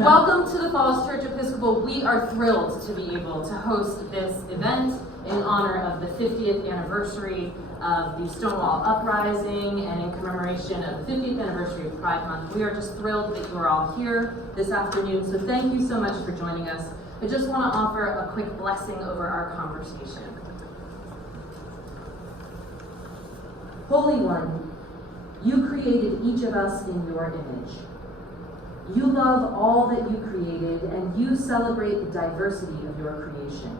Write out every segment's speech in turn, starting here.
Welcome to the Falls Church Episcopal. We are thrilled to be able to host this event in honor of the 50th anniversary of the Stonewall Uprising and in commemoration of the 50th anniversary of Pride Month. We are just thrilled that you are all here this afternoon, so thank you so much for joining us. I just want to offer a quick blessing over our conversation. Holy One, you created each of us in your image. You love all that you created, and you celebrate the diversity of your creation.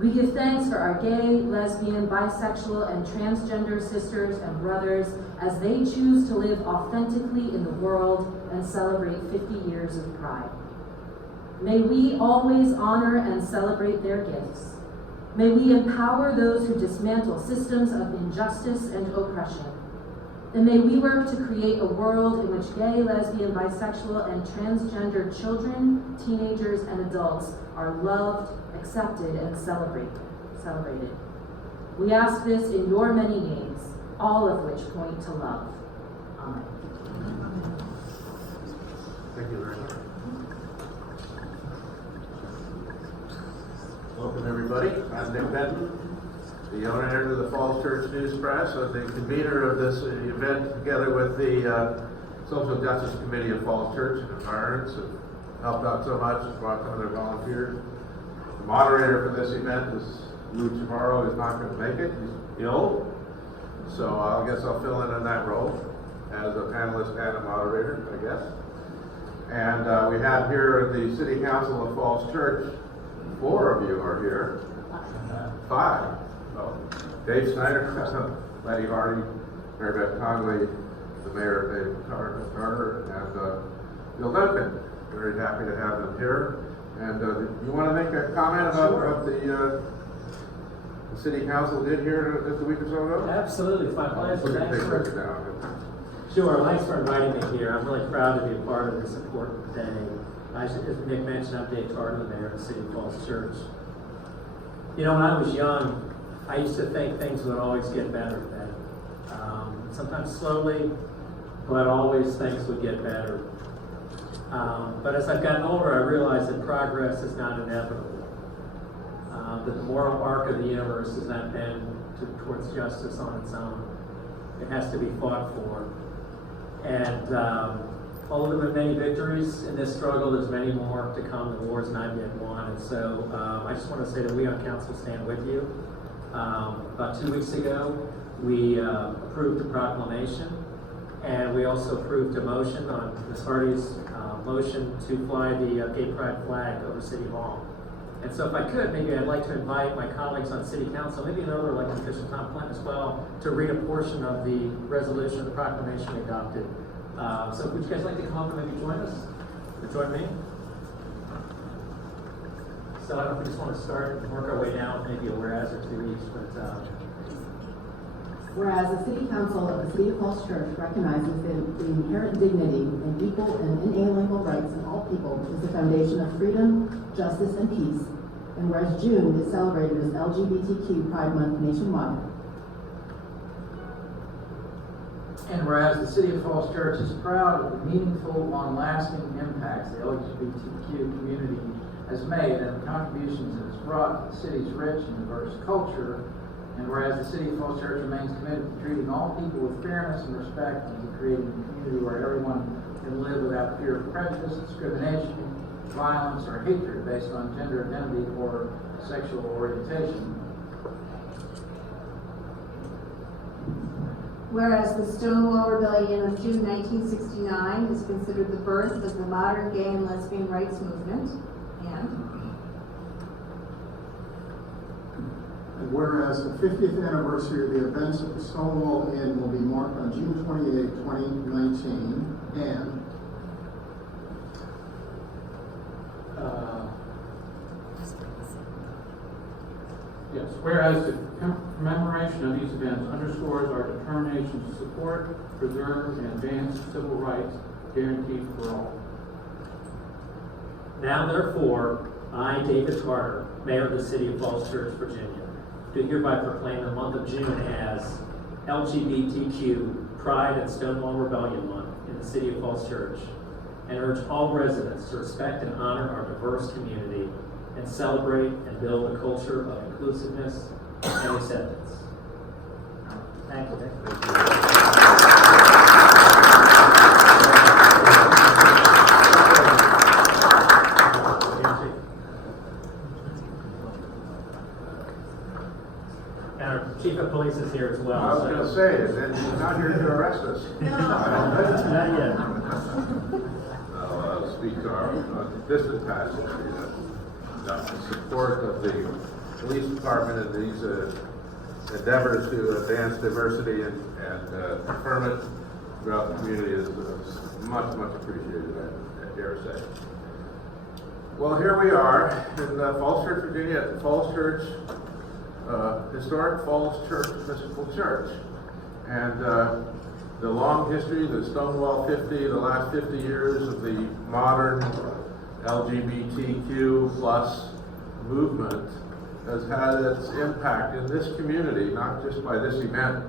We give thanks for our gay, lesbian, bisexual, and transgender sisters and brothers as they choose to live authentically in the world and celebrate 50 years of Pride. May we always honor and celebrate their gifts. May we empower those who dismantle systems of injustice and oppression. And may we work to create a world in which gay, lesbian, bisexual, and transgender children, teenagers, and adults are loved, accepted, and celebrated. We ask this in your many names, all of which point to love. Amen. Thank you very much. Welcome, everybody. I'm Nick Benton, the owner of the Falls Church News Press, and the convener of this event together with the Social Justice Committee of Falls Church and Environs, who helped out so much and brought some of their volunteers. The moderator for this event is Lou tomorrow. Is not going to make it. He's ill. So I guess I'll fill in that role as a panelist and a moderator, I guess. And we have here the City Council of Falls Church. 4 of you are here. 5. Oh, Dave Snyder, Letty Hardy, Mary Beth Conley, the mayor, David Carter, and Bill Duncan. Very happy to have them here. And you want to make a comment about what the City Council did here just a week or so ago? Absolutely, it's my pleasure. Sure, thanks for inviting me here. I'm really proud to be a part of this important day. As Nick mentioned, I'm Dave Carter, the mayor of the City of Falls Church. You know, when I was young, I used to think things would always get better. Sometimes slowly, but always things would get better. But as I've gotten older, I realized that progress is not inevitable. That the moral arc of the universe has not been towards justice on its own. It has to be fought for. And although there have been many victories in this struggle, there's many more to come. The war's not yet won. And so I just want to say that we on council stand with you. About 2 weeks ago, we approved the proclamation, and we also approved a motion on Ms. Hardy's motion to fly the gay pride flag over City Hall. And so if I could, maybe I'd like to invite my colleagues on City Council, maybe another elected official, Tom Clinton as well, to read a portion of the resolution, the proclamation we adopted. So would you guys like to come up and maybe join us? Or join me? So I don't know if we just want to start and work our way down, maybe a whereas or 2 each, but whereas the City Council of the City of Falls Church recognizes the inherent dignity and equal and inalienable rights of all people is the foundation of freedom, justice, and peace, and whereas June is celebrated as LGBTQ Pride Month nationwide. And whereas the City of Falls Church is proud of the meaningful, long-lasting impacts the LGBTQ community has made and the contributions it has brought to the city's rich and diverse culture, and whereas the City of Falls Church remains committed to treating all people with fairness and respect and to creating a community where everyone can live without fear of prejudice, discrimination, violence, or hatred based on gender identity or sexual orientation. Whereas the Stonewall Rebellion of June 1969 is considered the birth of the modern gay and lesbian rights movement, and whereas the 50th anniversary of the events at the Stonewall Inn will be marked on June 28, 2019, and yes, whereas the commemoration of these events underscores our determination to support, preserve, and advance civil rights guaranteed for all. now therefore, I, David Carter, Mayor of the City of Falls Church, Virginia, do hereby proclaim the month of June as LGBTQ Pride and Stonewall Rebellion Month in in the City of Falls Church, and urge all residents to respect and honor our diverse community and celebrate and build a culture of inclusiveness and acceptance. Thank you, Nick. And our Chief of Police is here as well. I was gonna say, and then he's not here to arrest us. Not yet. I'll speak to our distant past history, the support of the police department in these endeavors to advance diversity and affirm it throughout the community is much, much appreciated, I dare say. Well, here we are in Falls Church, Virginia, at the Falls Church, historic Falls Church Episcopal Church. And the long history, the Stonewall 50, the last 50 years of the modern LGBTQ plus movement has had its impact in this community, not just by this event,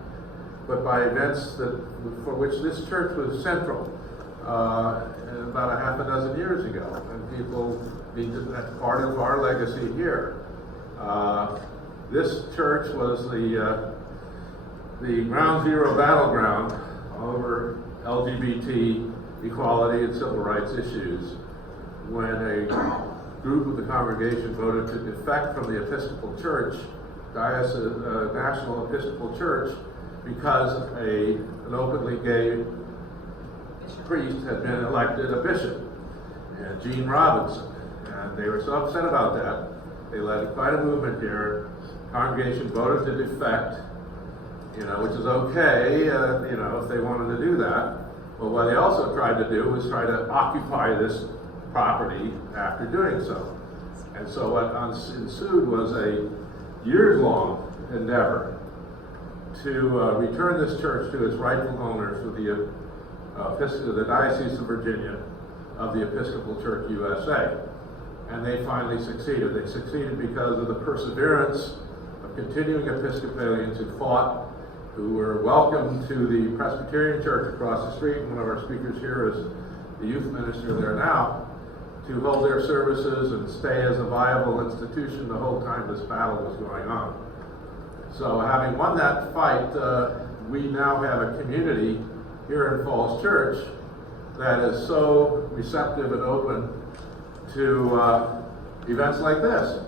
but by events for which this church was central about a half a dozen years ago. And people need to, that's part of our legacy here. This church was the ground zero battleground over LGBT equality and civil rights issues when a group of the congregation voted to defect from the Episcopal Church, National Episcopal Church, because an openly gay priest had been elected a bishop, and Gene Robinson. And they were so upset about that, they led quite a movement here. Congregation voted to defect, which is okay, if they wanted to do that. But what they also tried to do was try to occupy this property after doing so. And so what ensued was a years-long endeavor to return this church to its rightful owners with the Diocese of Virginia of the Episcopal Church USA. And they finally succeeded. They succeeded because of the perseverance of continuing Episcopalians who fought, who were welcomed to the Presbyterian Church across the street. One of our speakers here is the youth minister there now, to hold their services and stay as a viable institution the whole time this battle was going on. So having won that fight, we now have a community here in Falls Church that is so receptive and open to events like this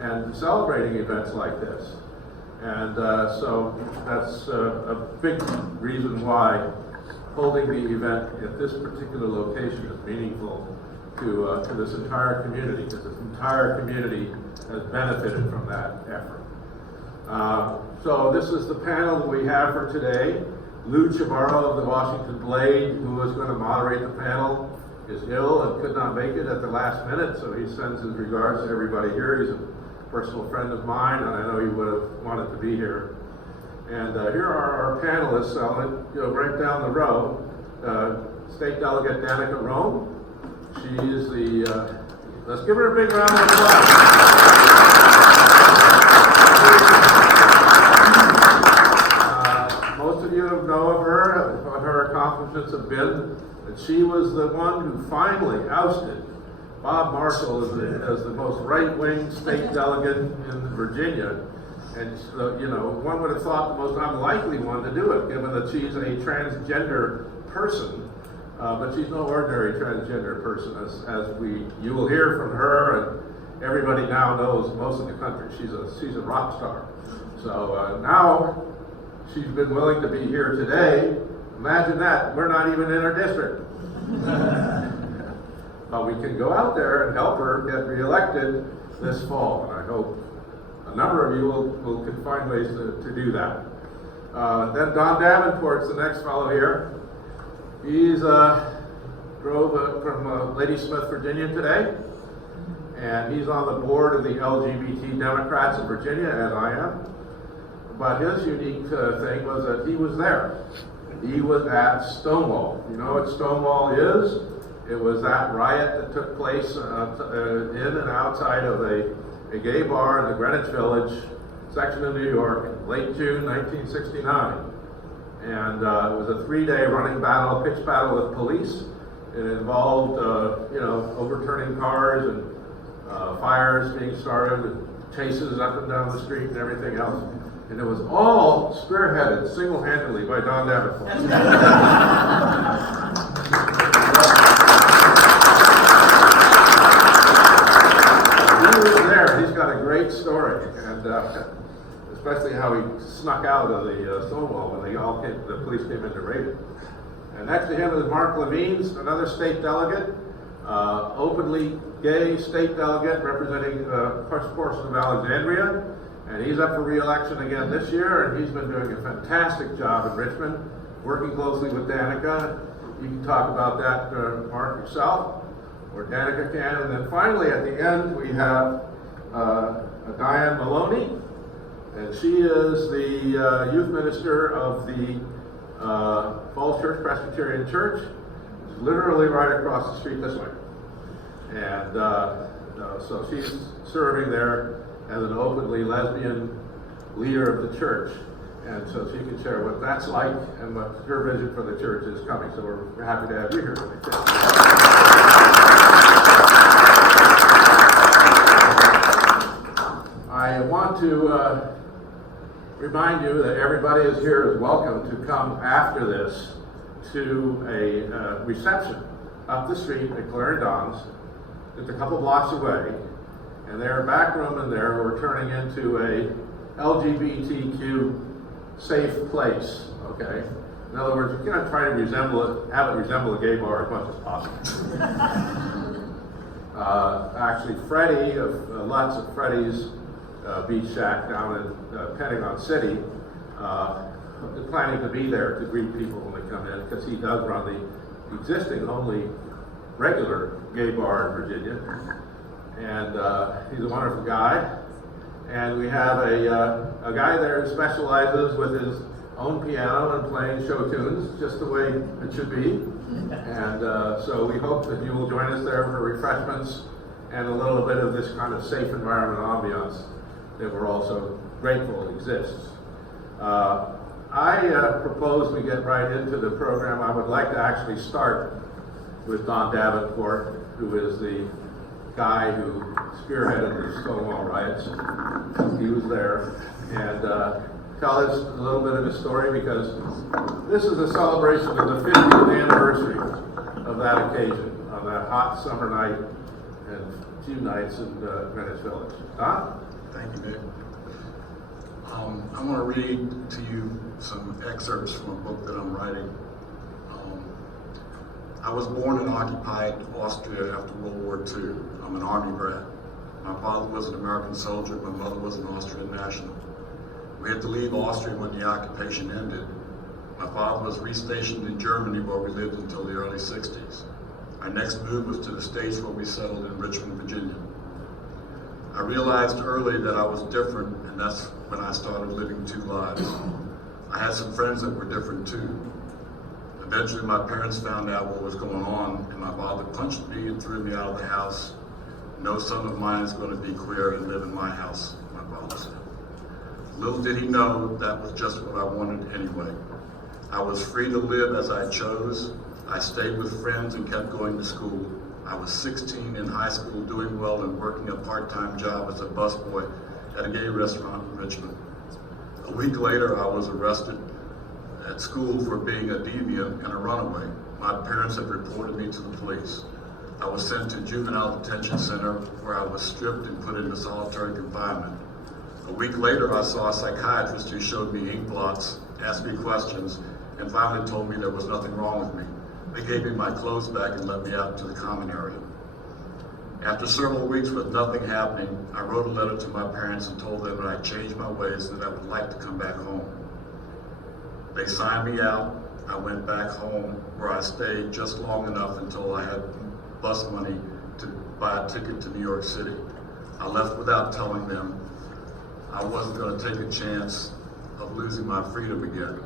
and celebrating events like this. And so that's a big reason why holding the event at this particular location is meaningful to this entire community, because this entire community has benefited from that effort. So this is the panel that we have for today. Lou Chavarro of the Washington Blade, who is going to moderate the panel, is ill and could not make it at the last minute, so he sends his regards to everybody here. He's a personal friend of mine, and I know he would have wanted to be here. And here are our panelists. I'll go right down the row. State Delegate Danica Rome. She is the, let's give her a big round of applause. Most of you know of her, what her accomplishments have been. And she was the one who finally ousted Bob Marshall as the most right-wing state delegate in Virginia. And, one would have thought the most unlikely one to do it, given that she's a transgender person. But she's no ordinary transgender person, as you will hear from her, and everybody now knows most of the country. She's a rock star. So now she's been willing to be here today. Imagine that. We're not even in her district. But we can go out there and help her get reelected this fall, and I hope a number of you will find ways to do that. Then Don Davenport's the next fellow here. He's drove from Ladysmith, Virginia today, and he's on the board of the LGBT Democrats of Virginia, as I am. But his unique thing was that he was there. He was at Stonewall. You know what Stonewall is? It was that riot that took place in and outside of a gay bar in the Greenwich Village section of New York in late June 1969. And it was a 3-day running battle, pitched battle with police. It involved, overturning cars and fires being started, and chases up and down the street and everything else. And it was all spearheaded single-handedly by Don Davenport. He was there. He's got a great story, and especially how he snuck out of the Stonewall when the police came in to raid it. And next to him is Mark Levine's, another state delegate, openly gay state delegate representing the first portion of Alexandria. And he's up for re-election again this year, and he's been doing a fantastic job in Richmond, working closely with Danica. You can talk about that, Mark, yourself, or Danica can. And then finally, at the end, we have Diane Maloney, and she is the youth minister of the Falls Church Presbyterian Church. It's literally right across the street this way. And so she's serving there as an openly lesbian leader of the church. And so she can share what that's like and what her vision for the church is coming. So we're happy to have you here today. I want to remind you that everybody is here is welcome to come after this to a reception up the street at Claire and Don's, just a couple blocks away. And their back room in there, we're turning into a LGBTQ safe place, okay? In other words, we're going to try to have it resemble a gay bar as much as possible. Actually, Freddie of lots of Freddie's Beach Shack down in Pentagon City is planning to be there to greet people when they come in, because he does run the existing only regular gay bar in Virginia. And he's a wonderful guy. And we have a guy there who specializes with his own piano and playing show tunes, just the way it should be. And so we hope that you will join us there for refreshments and a little bit of this kind of safe environment ambiance that we're also grateful exists. I propose we get right into the program. I would like to actually start with Don Davenport, who is the guy who spearheaded the Stonewall riots. He was there, and tell us a little bit of his story, because this is a celebration of the 50th anniversary of that occasion on that hot summer night and few nights in Greenwich Village. Don? Thank you, Nick. I want to read to you some excerpts from a book that I'm writing. I was born in occupied Austria after World War II. I'm an Army brat. My father was an American soldier, my mother was an Austrian national. We had to leave Austria when the occupation ended. My father was restationed in Germany, where we lived until the early 60s. Our next move was to the States, where we settled in Richmond, Virginia. I realized early that I was different, and that's when I started living two lives. I had some friends that were different too. Eventually, my parents found out what was going on, and my father punched me and threw me out of the house. No son of mine is going to be queer and live in my house, my father said. Little did he know that was just what I wanted anyway. I was free to live as I chose. I stayed with friends and kept going to school. I was 16 in high school, doing well and working a part-time job as a busboy at a gay restaurant in Richmond. A week later, I was arrested at school for being a deviant and a runaway. My parents had reported me to the police. I was sent to juvenile detention center, where I was stripped and put into solitary confinement. A week later, I saw a psychiatrist who showed me ink blots, asked me questions, and finally told me there was nothing wrong with me. They gave me my clothes back and let me out to the common area. After several weeks with nothing happening, I wrote a letter to my parents and told them that I changed my ways and that I would like to come back home. They signed me out. I went back home, where I stayed just long enough until I had bus money to buy a ticket to New York City. I left without telling them. I wasn't going to take a chance of losing my freedom again.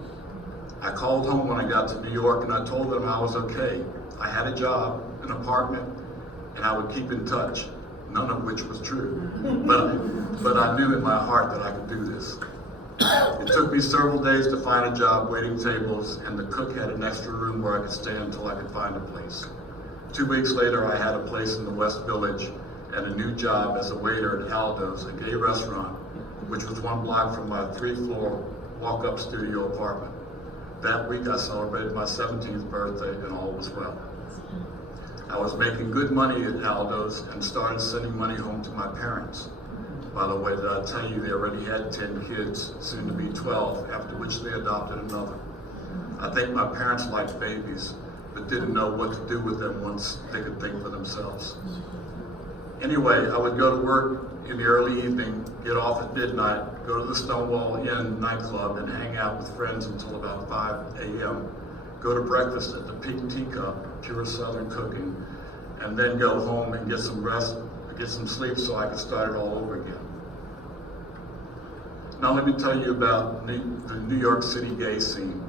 I called home when I got to New York, and I told them I was okay. I had a job, an apartment, and I would keep in touch, none of which was true. But I knew in my heart that I could do this. It took me several days to find a job waiting tables, and the cook had an extra room where I could stay until I could find a place. 2 weeks later, I had a place in the West Village and a new job as a waiter at Aldo's, a gay restaurant, which was 1 block from my 3-floor walk-up studio apartment. That week, I celebrated my 17th birthday, and all was well. I was making good money at Aldo's and started sending money home to my parents. By the way, did I tell you they already had 10 kids, soon to be 12, after which they adopted another. I think my parents liked babies, but didn't know what to do with them once they could think for themselves. Anyway, I would go to work in the early evening, get off at midnight, go to the Stonewall Inn nightclub and hang out with friends until about 5 a.m., go to breakfast at the Pink Teacup, pure Southern cooking, and then go home and get some rest, get some sleep so I could start it all over again. Now let me tell you about the New York City gay scene.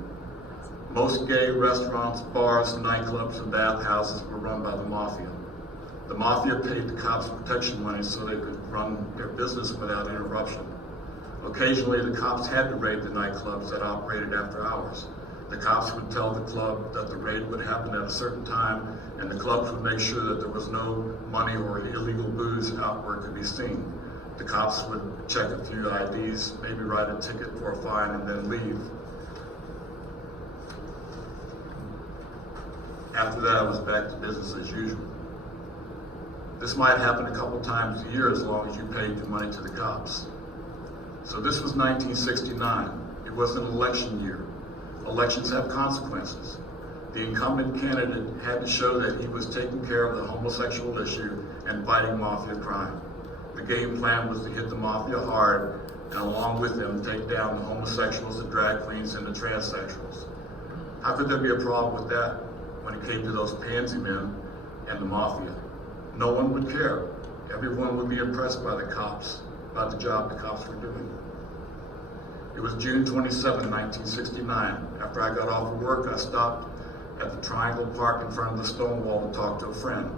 Most gay restaurants, bars, nightclubs, and bathhouses were run by the mafia. The mafia paid the cops protection money so they could run their business without interruption. Occasionally, the cops had to raid the nightclubs that operated after hours. The cops would tell the club that the raid would happen at a certain time, and the clubs would make sure that there was no money or illegal booze out where it could be seen. The cops would check a few IDs, maybe write a ticket for a fine, and then leave. After that, I was back to business as usual. This might happen a couple times a year as long as you paid your money to the cops. So this was 1969. It was an election year. Elections have consequences. The incumbent candidate had to show that he was taking care of the homosexual issue and fighting mafia crime. The game plan was to hit the mafia hard and along with them take down the homosexuals, the drag queens, and the transsexuals. How could there be a problem with that when it came to those pansy men and the mafia? No one would care. Everyone would be impressed by the cops, by the job the cops were doing. It was June 27, 1969. After I got off of work, I stopped at the Triangle Park in front of the Stonewall to talk to a friend.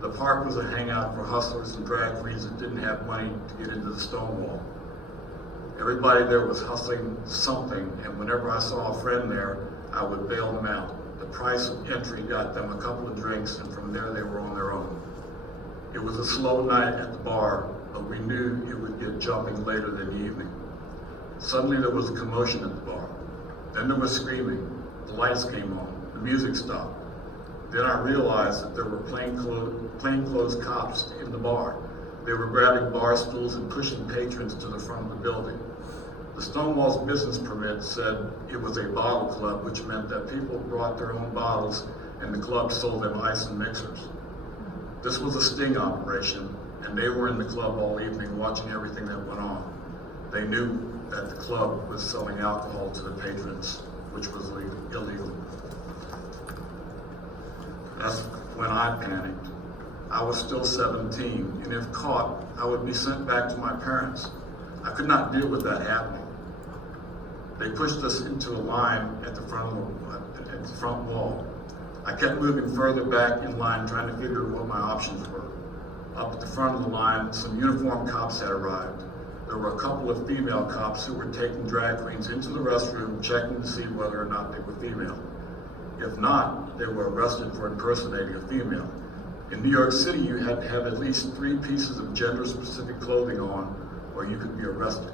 The park was a hangout for hustlers and drag queens that didn't have money to get into the Stonewall. Everybody there was hustling something, and whenever I saw a friend there, I would bail them out. The price of entry got them a couple of drinks, and from there they were on their own. It was a slow night at the bar, but we knew it would get jumping later in the evening. Suddenly there was a commotion at the bar. Then there was screaming. The lights came on. The music stopped. Then I realized that there were plainclothes cops in the bar. They were grabbing bar stools and pushing patrons to the front of the building. The Stonewall's business permit said it was a bottle club, which meant that people brought their own bottles and the club sold them ice and mixers. This was a sting operation, and they were in the club all evening watching everything that went on. They knew that the club was selling alcohol to the patrons, which was illegal. That's when I panicked. I was still 17, and if caught, I would be sent back to my parents. I could not deal with that happening. They pushed us into a line at the front wall. I kept moving further back in line, trying to figure what my options were. Up at the front of the line, some uniformed cops had arrived. There were a couple of female cops who were taking drag queens into the restroom, checking to see whether or not they were female. If not, they were arrested for impersonating a female. In New York City, you had to have at least 3 pieces of gender-specific clothing on, or you could be arrested.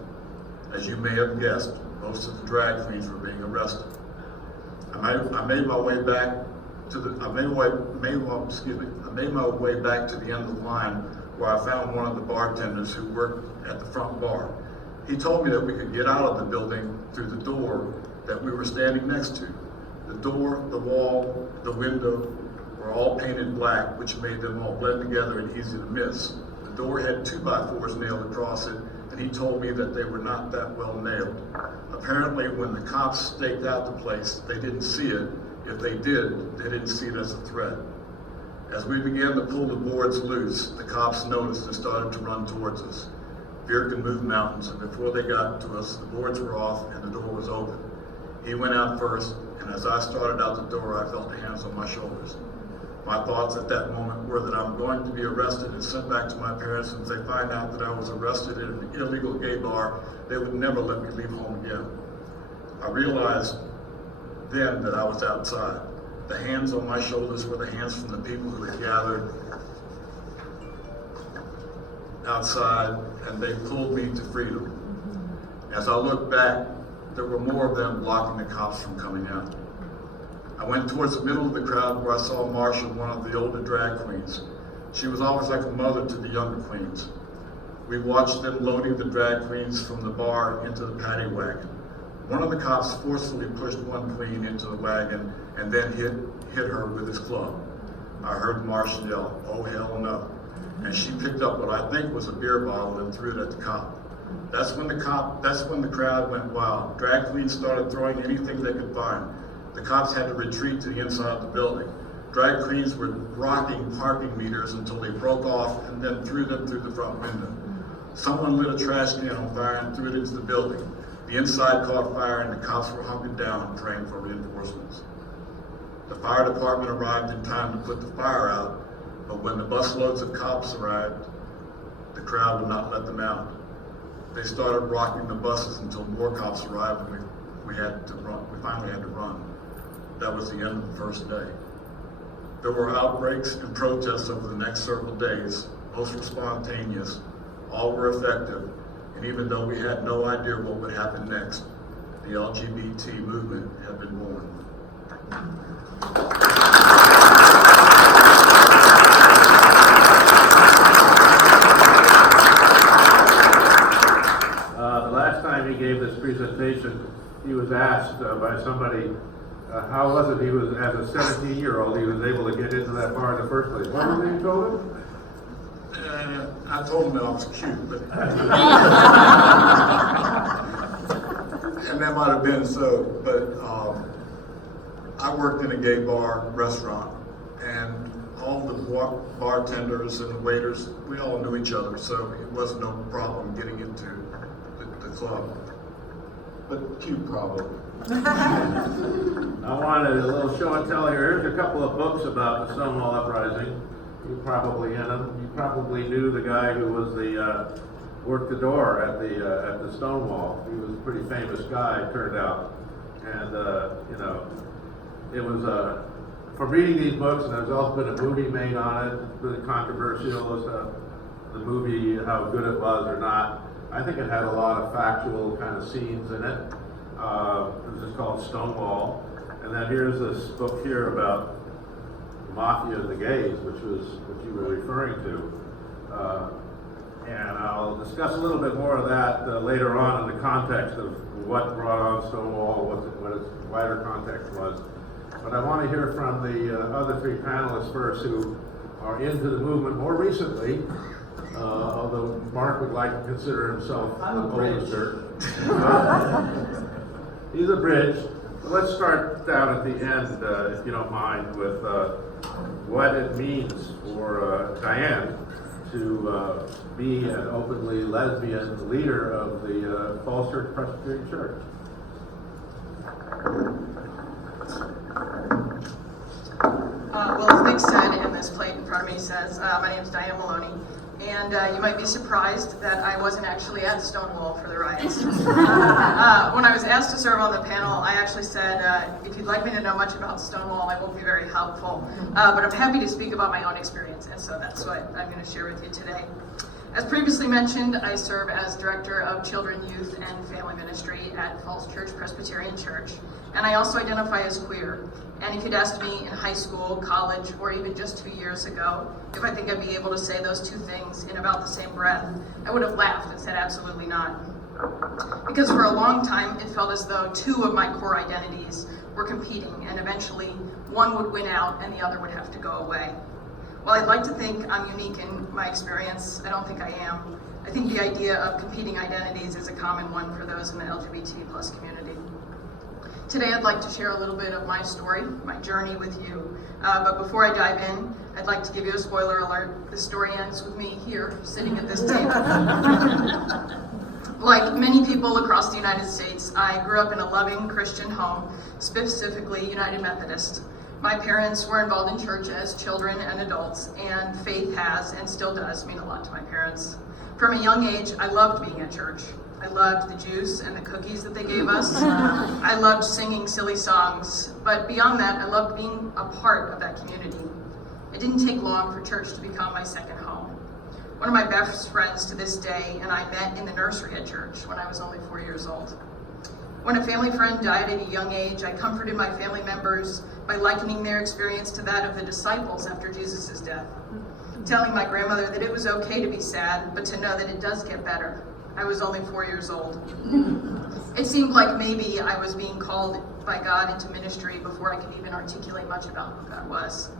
As you may have guessed, most of the drag queens were being arrested. I made my way back to the end of the line, where I found one of the bartenders who worked at the front bar. He told me that we could get out of the building through the door that we were standing next to. The door, the wall, the window were all painted black, which made them all blend together and easy to miss. The door had 2x4s nailed across it, and he told me that they were not that well nailed. Apparently, when the cops staked out the place, they didn't see it. If they did, they didn't see it as a threat. As we began to pull the boards loose, the cops noticed and started to run towards us. Fear can move mountains, and before they got to us, the boards were off and the door was open. He went out first, and as I started out the door, I felt the hands on my shoulders. My thoughts at that moment were that I'm going to be arrested and sent back to my parents, and if they find out that I was arrested in an illegal gay bar, they would never let me leave home again. I realized then that I was outside. The hands on my shoulders were the hands from the people who had gathered outside, and they pulled me to freedom. As I look back, there were more of them blocking the cops from coming out. I went towards the middle of the crowd where I saw Marsha, one of the older drag queens. She was always like a mother to the younger queens. We watched them loading the drag queens from the bar into the paddy wagon. One of the cops forcefully pushed one queen into the wagon and then hit her with his club. I heard Marsha yell, "Oh hell no." And she picked up what I think was a beer bottle and threw it at the cop. That's when the crowd went wild. Drag queens started throwing anything they could find. The cops had to retreat to the inside of the building. Drag queens were rocking parking meters until they broke off and then threw them through the front window. Someone lit a trash can on fire and threw it into the building. The inside caught fire and the cops were hunkered down praying for reinforcements. The fire department arrived in time to put the fire out, but when the busloads of cops arrived, the crowd would not let them out. They started rocking the buses until more cops arrived and we had to run. We finally had to run. That was the end of the first day. There were outbreaks and protests over the next several days. Most were spontaneous, all were effective, and even though we had no idea what would happen next, the LGBT movement had been born. The last time he gave this presentation, he was asked by somebody, how was it he was, as a 17-year-old, he was able to get into that bar in the first place? What was it you told him? I told him that I was cute, but and that might have been so, but I worked in a gay bar restaurant, and all the bartenders and the waiters, we all knew each other, so it wasn't no problem getting into the club. But cute probably. I wanted a little show and tell here. Here's a couple of books about the Stonewall Uprising. You probably in them. You probably knew the guy who was the worked the door at the Stonewall. He was a pretty famous guy, it turned out. And you know, it was from reading these books, and there's also been a movie made on it. It's been controversial as to the movie, how good it was or not. I think it had a lot of factual kind of scenes in it. It was just called Stonewall. And then here's this book here about Mafia and the Gays, which was what you were referring to. And I'll discuss a little bit more of that later on in the context of what brought on Stonewall, what its wider context was. But I want to hear from the other three panelists first who are into the movement more recently, although Mark would like to consider himself the oldster. He's a bridge. So let's start down at the end, if you don't mind, with what it means for Diane to be an openly lesbian leader of the Falls Church Presbyterian Church. Well, as Nick said, and this plate in front of me says, my name is Diane Maloney, and you might be surprised that I wasn't actually at Stonewall for the riots. When I was asked to serve on the panel, I actually said, if you'd like me to know much about Stonewall, I won't be very helpful, but I'm happy to speak about my own experience, and so that's what I'm going to share with you today. As previously mentioned, I serve as Director of Children, Youth, and Family Ministry at Falls Church Presbyterian Church, and I also identify as queer. And if you'd asked me in high school, college, or even just 2 years ago, if I think I'd be able to say those two things in about the same breath, I would have laughed and said absolutely not. Because for a long time, it felt as though two of my core identities were competing, and eventually one would win out and the other would have to go away. While I'd like to think I'm unique in my experience, I don't think I am. I think the idea of competing identities is a common one for those in the LGBT+ community. Today I'd like to share a little bit of my story, my journey with you. But before I dive in, I'd like to give you a spoiler alert. The story ends with me here, sitting at this table. Like many people across the United States, I grew up in a loving Christian home, specifically United Methodist. My parents were involved in church as children and adults, and faith has and still does mean a lot to my parents. From a young age, I loved being at church. I loved the juice and the cookies that they gave us. I loved singing silly songs, but beyond that, I loved being a part of that community. It didn't take long for church to become my second home. One of my best friends to this day and I met in the nursery at church when I was only 4 years old. When a family friend died at a young age, I comforted my family members by likening their experience to that of the disciples after Jesus' death, telling my grandmother that it was okay to be sad, but to know that it does get better. I was only 4 years old. It seemed like maybe I was being called by God into ministry before I could even articulate much about who God was.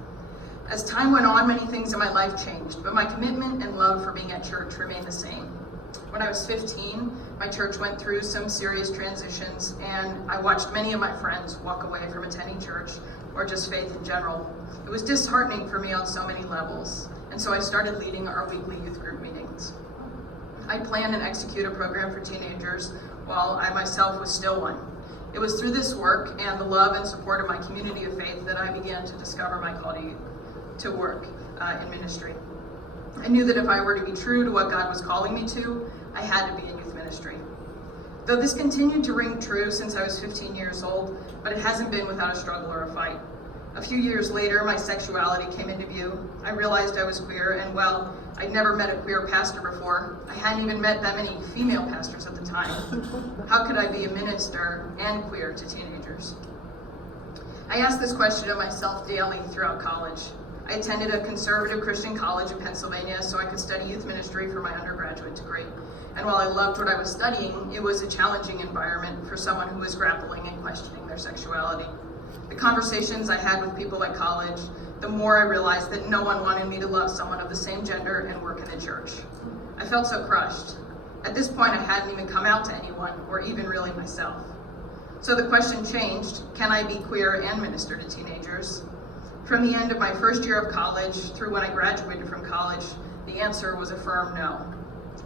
As time went on, many things in my life changed, but my commitment and love for being at church remained the same. When I was 15, my church went through some serious transitions, and I watched many of my friends walk away from attending church or just faith in general. It was disheartening for me on so many levels, and so I started leading our weekly youth group meetings. I planned and executed a program for teenagers while I myself was still one. It was through this work and the love and support of my community of faith that I began to discover my call to work in ministry. I knew that if I were to be true to what God was calling me to, I had to be in youth ministry. Though this continued to ring true since I was 15 years old, but it hasn't been without a struggle or a fight. A few years later, my sexuality came into view. I realized I was queer, and while I'd never met a queer pastor before, I hadn't even met that many female pastors at the time. How could I be a minister and queer to teenagers? I asked this question of myself daily throughout college. I attended a conservative Christian college in Pennsylvania so I could study youth ministry for my undergraduate degree. And while I loved what I was studying, it was a challenging environment for someone who was grappling and questioning their sexuality. The conversations I had with people at college, the more I realized that no one wanted me to love someone of the same gender and work in the church. I felt so crushed. At this point, I hadn't even come out to anyone, or even really myself. So the question changed, can I be queer and minister to teenagers? From the end of my first year of college through when I graduated from college, the answer was a firm no.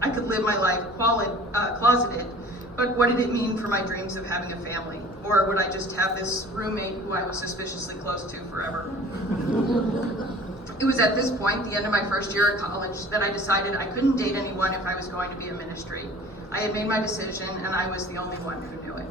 I could live my life closeted, but what did it mean for my dreams of having a family? Or would I just have this roommate who I was suspiciously close to forever? It was at this point, the end of my first year at college, that I decided I couldn't date anyone if I was going to be in ministry. I had made my decision, and I was the only one who knew it.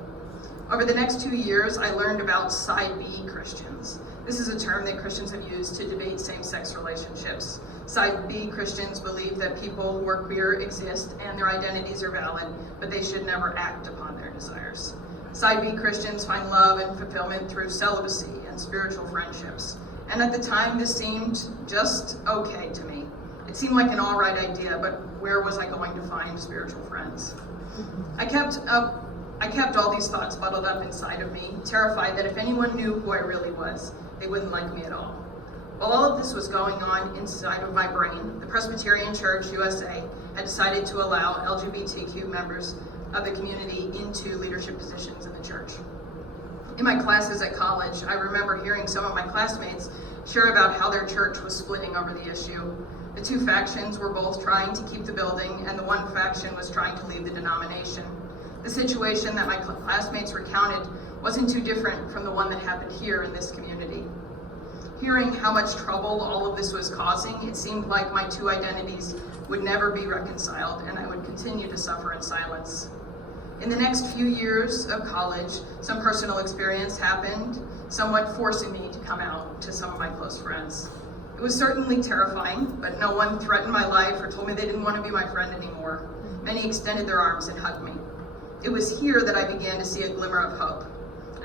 Over the next 2 years, I learned about Side B Christians. This is a term that Christians have used to debate same-sex relationships. Side B Christians believe that people who are queer exist and their identities are valid, but they should never act upon their desires. Side B Christians find love and fulfillment through celibacy and spiritual friendships. And at the time, this seemed just okay to me. It seemed like an all right idea, but where was I going to find spiritual friends? I kept all these thoughts bottled up inside of me, terrified that if anyone knew who I really was, they wouldn't like me at all. While all of this was going on inside of my brain, the Presbyterian Church USA had decided to allow LGBTQ members of the community into leadership positions in the church. In my classes at college, I remember hearing some of my classmates share about how their church was splitting over the issue. The two factions were both trying to keep the building, and the one faction was trying to leave the denomination. The situation that my classmates recounted wasn't too different from the one that happened here in this community. Hearing how much trouble all of this was causing, it seemed like my two identities would never be reconciled, and I would continue to suffer in silence. In the next few years of college, some personal experience happened, somewhat forcing me to come out to some of my close friends. It was certainly terrifying, but no one threatened my life or told me they didn't want to be my friend anymore. Many extended their arms and hugged me. It was here that I began to see a glimmer of hope.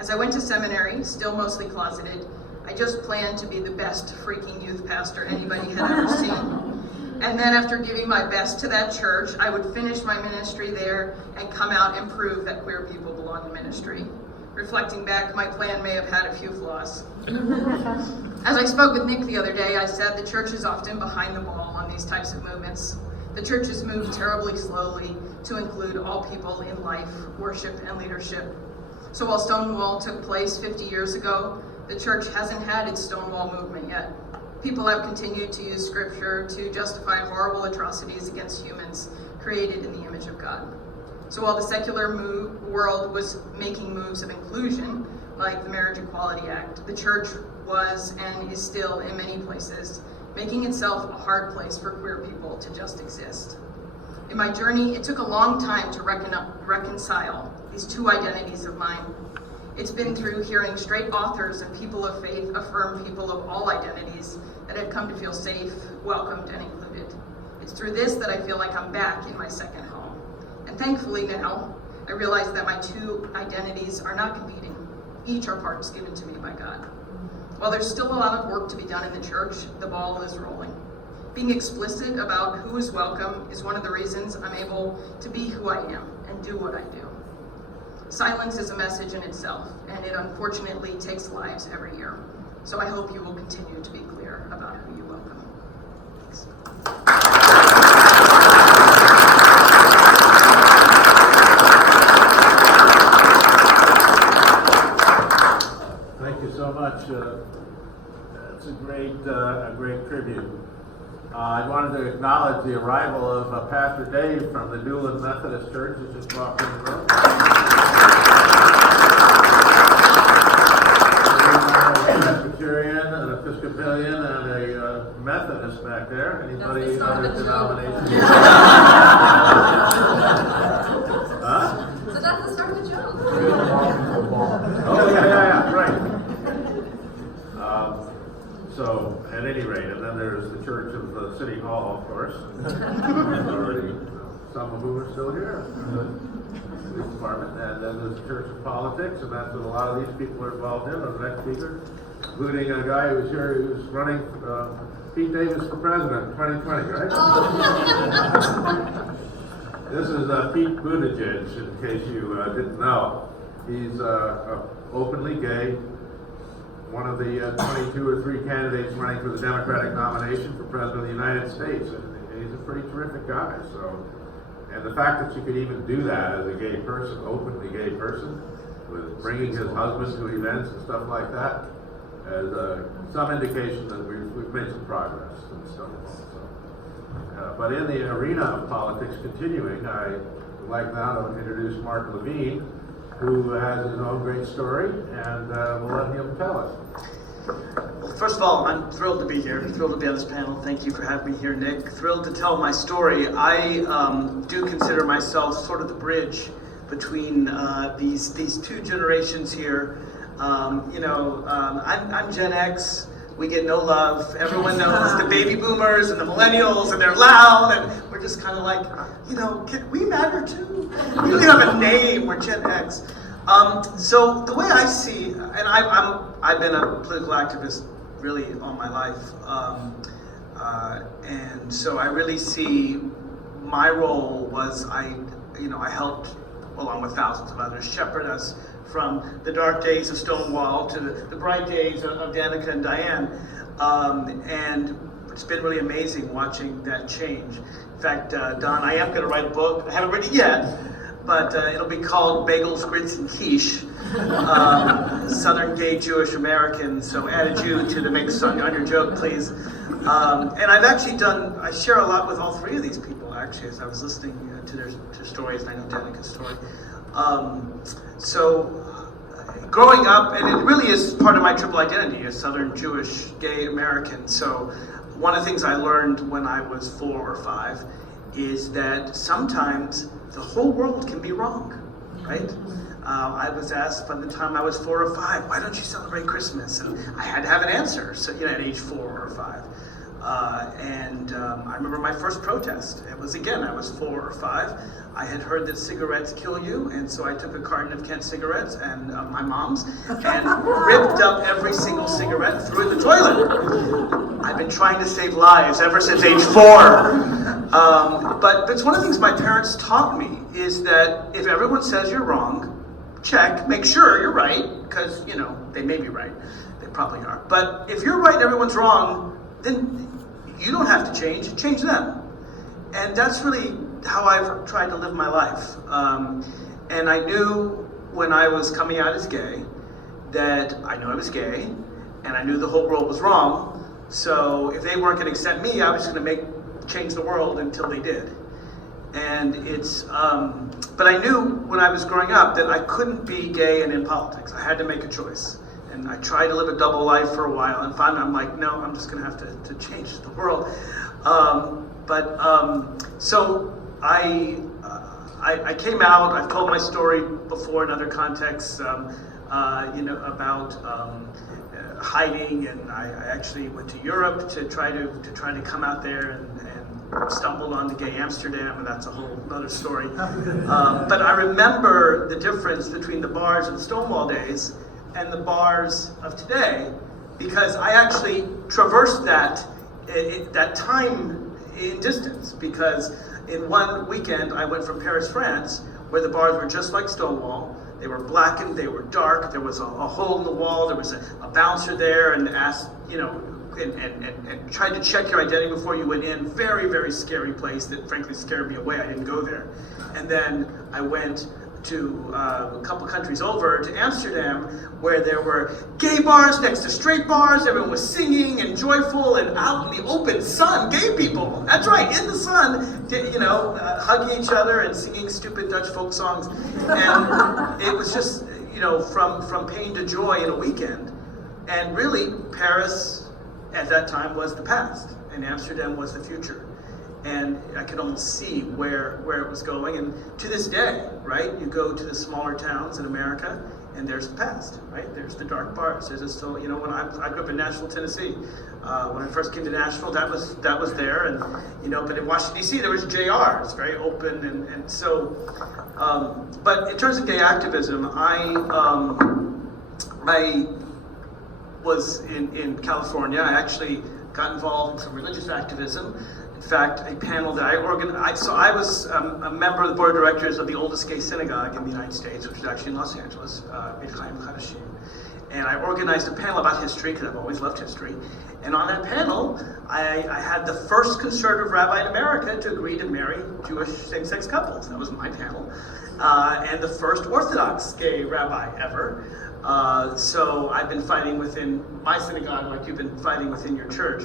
As I went to seminary, still mostly closeted, I just planned to be the best freaking youth pastor anybody had ever seen. And then after giving my best to that church, I would finish my ministry there and come out and prove that queer people belong in ministry. Reflecting back, my plan may have had a few flaws. As I spoke with Nick the other day, I said the church is often behind the ball on these types of movements. The church has moved terribly slowly to include all people in life, worship, and leadership. So while Stonewall took place 50 years ago, the church hasn't had its Stonewall movement yet. People have continued to use scripture to justify horrible atrocities against humans created in the image of God. So while the secular world was making moves of inclusion, like the Marriage Equality Act, the church was and is still in many places, making itself a hard place for queer people to just exist. In my journey, it took a long time to reconcile these two identities of mine. It's been through hearing straight authors and people of faith affirm people of all identities that have come to feel safe, welcomed, and included. It's through this that I feel like I'm back in my second home. And thankfully now, I realize that my two identities are not competing. Each are parts given to me by God. While there's still a lot of work to be done in the church, the ball is rolling. Being explicit about who is welcome is one of the reasons I'm able to be who I am and do what I do. Silence is a message in itself, and it unfortunately takes lives every year. So I hope you will continue to be clear about who you welcome. Thanks. Thank you so much. That's a great tribute. I wanted to acknowledge the arrival of Pastor Dave from the Newland Methodist Church, who just walked in the room. Presbyterian, an Episcopalian, and a Methodist back there. Anybody other denomination? Huh? So that's the start of the joke. Oh, yeah, right. So, at any rate, and then there's the Church of the City Hall, of course. Already, some of whom are still here. The police department. And then there's the Church of Politics, and that's what a lot of these people are involved in. The next speaker, including a guy who was here who was running Pete Davis for president in 2020, right? This is Pete Buttigieg, in case you didn't know. He's openly gay. One of the 22 or 3 candidates running for the Democratic nomination for President of the United States. And he's a pretty terrific guy. So, and the fact that you could even do that as a gay person, openly gay person, with bringing his husband to events and stuff like that, is some indication that we've made some progress in Stonewall. So, but in the arena of politics continuing, I would like now to introduce Mark Levine, who has his own great story, and we'll let him tell us. Well, first of all, I'm thrilled to be here, thrilled to be on this panel. Thank you for having me here, Nick. Thrilled to tell my story. I do consider myself sort of the bridge between these two generations here. I'm Gen X. We get no love. Everyone knows the baby boomers and the millennials, and they're loud, and we're just kind of like, we matter too. We don't even have a name. We're Gen X. So the way I see, and I've been a political activist really all my life, and so I really see my role was I helped, along with thousands of others, shepherd us from the dark days of Stonewall to the bright days of Danica and Diane, and it's been really amazing watching that change. In fact, Don, I am going to write a book. I haven't written it yet, but it'll be called Bagels, Grits, and Quiche, Southern Gay Jewish American, so add a Jew to the mix on your joke, please. And I've actually I share a lot with all 3 of these people, actually, as I was listening to their stories, and I know Danica's story. Growing up, and it really is part of my triple identity, a Southern Jewish gay American. So one of the things I learned when I was 4 or 5 is that sometimes the whole world can be wrong, right? I was asked by the time I was 4 or 5, why don't you celebrate Christmas? And I had to have an answer, so at age 4 or 5. I remember my first protest. It was, again, I was 4 or 5. I had heard that cigarettes kill you, and so I took a carton of Kent cigarettes and my mom's and ripped up every single cigarette, threw it in the toilet. I've been trying to save lives ever since age 4. But it's one of the things my parents taught me is that if everyone says you're wrong, check, make sure you're right, because, they may be right. They probably are. But if you're right and everyone's wrong, then you don't have to change them. And that's really how I've tried to live my life. And I knew when I was coming out as gay that I knew I was gay, and I knew the whole world was wrong. So if they weren't going to accept me, I was going to change the world until they did. And but I knew when I was growing up that I couldn't be gay and in politics. I had to make a choice. And I tried to live a double life for a while, and finally I'm like, no, I'm just gonna have to change the world. So I came out. I've told my story before in other contexts, about hiding, and I actually went to Europe to try to come out there and stumbled onto gay Amsterdam, and that's a whole other story. But I remember the difference between the bars of the Stonewall days and the bars of today, because I actually traversed that time in distance, because in one weekend I went from Paris, France, where the bars were just like Stonewall. They were blackened, they were dark, there was a hole in the wall, there was a bouncer there and asked, and tried to check your identity before you went in. Very, very scary place that frankly scared me away. I didn't go there. And then I went to a couple countries over to Amsterdam, where there were gay bars next to straight bars. Everyone was singing and joyful and out in the open sun. Gay people, that's right, in the sun, hugging each other and singing stupid Dutch folk songs. And it was just, from pain to joy in a weekend. And really, Paris at that time was the past, and Amsterdam was the future. And I could almost see where it was going. And to this day, right, you go to the smaller towns in America, and there's the past, right? There's the dark bars. There's still, when I grew up in Nashville, Tennessee. When I first came to Nashville, that was there. And, but in Washington, D.C., there was JRs, very open. And so, but in terms of gay activism, I was in California. I actually got involved in some religious activism. In fact, a panel that I organized. So I was a member of the board of directors of the oldest gay synagogue in the United States, which was actually in Los Angeles, Beit Chaim Chadashim. And I organized a panel about history, because I've always loved history. And on that panel, I had the first conservative rabbi in America to agree to marry Jewish same-sex couples. That was my panel. And the first Orthodox gay rabbi ever. So I've been fighting within my synagogue like you've been fighting within your church.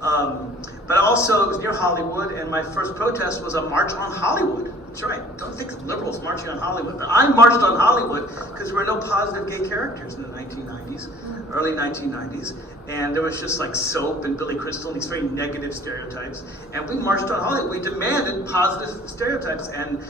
But also, it was near Hollywood, and my first protest was a march on Hollywood. That's right. Don't think of liberals marching on Hollywood. But I marched on Hollywood because there were no positive gay characters in the 1990s, early 1990s. And there was just like Soap and Billy Crystal and these very negative stereotypes. And we marched on Hollywood. We demanded positive stereotypes. And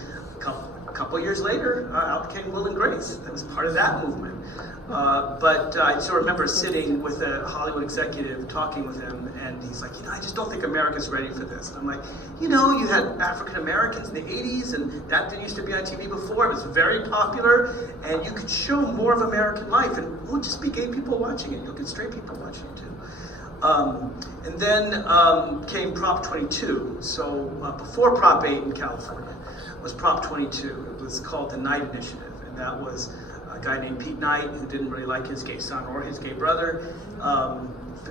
a couple years later, out came Will and Grace. That was part of that movement. But I still remember sitting with a Hollywood executive, talking with him, and he's like, I just don't think America's ready for this. And I'm like, you had African Americans in the 80s, and that didn't used to be on TV before. It was very popular, and you could show more of American life, and it won't just be gay people watching it. You'll get straight people watching it too. And then came Prop 22. So before Prop 8 in California was Prop 22. It was called the Knight Initiative, and that was a guy named Pete Knight, who didn't really like his gay son or his gay brother,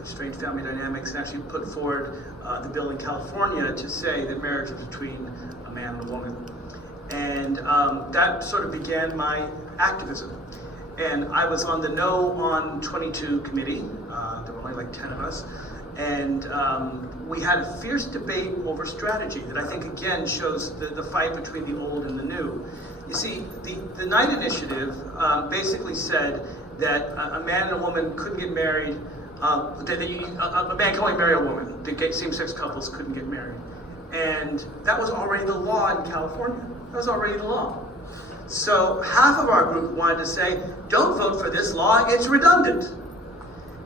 strange family dynamics, and actually put forward the bill in California to say that marriage was between a man and a woman. And that sort of began my activism. And I was on the No on 22 committee. There were only like 10 of us. And we had a fierce debate over strategy that I think, again, shows the fight between the old and the new. You see, the Knight Initiative basically said that a man and a woman couldn't get married, a man can only marry a woman. The same-sex couples couldn't get married. And that was already the law in California. That was already the law. So half of our group wanted to say, don't vote for this law, it's redundant.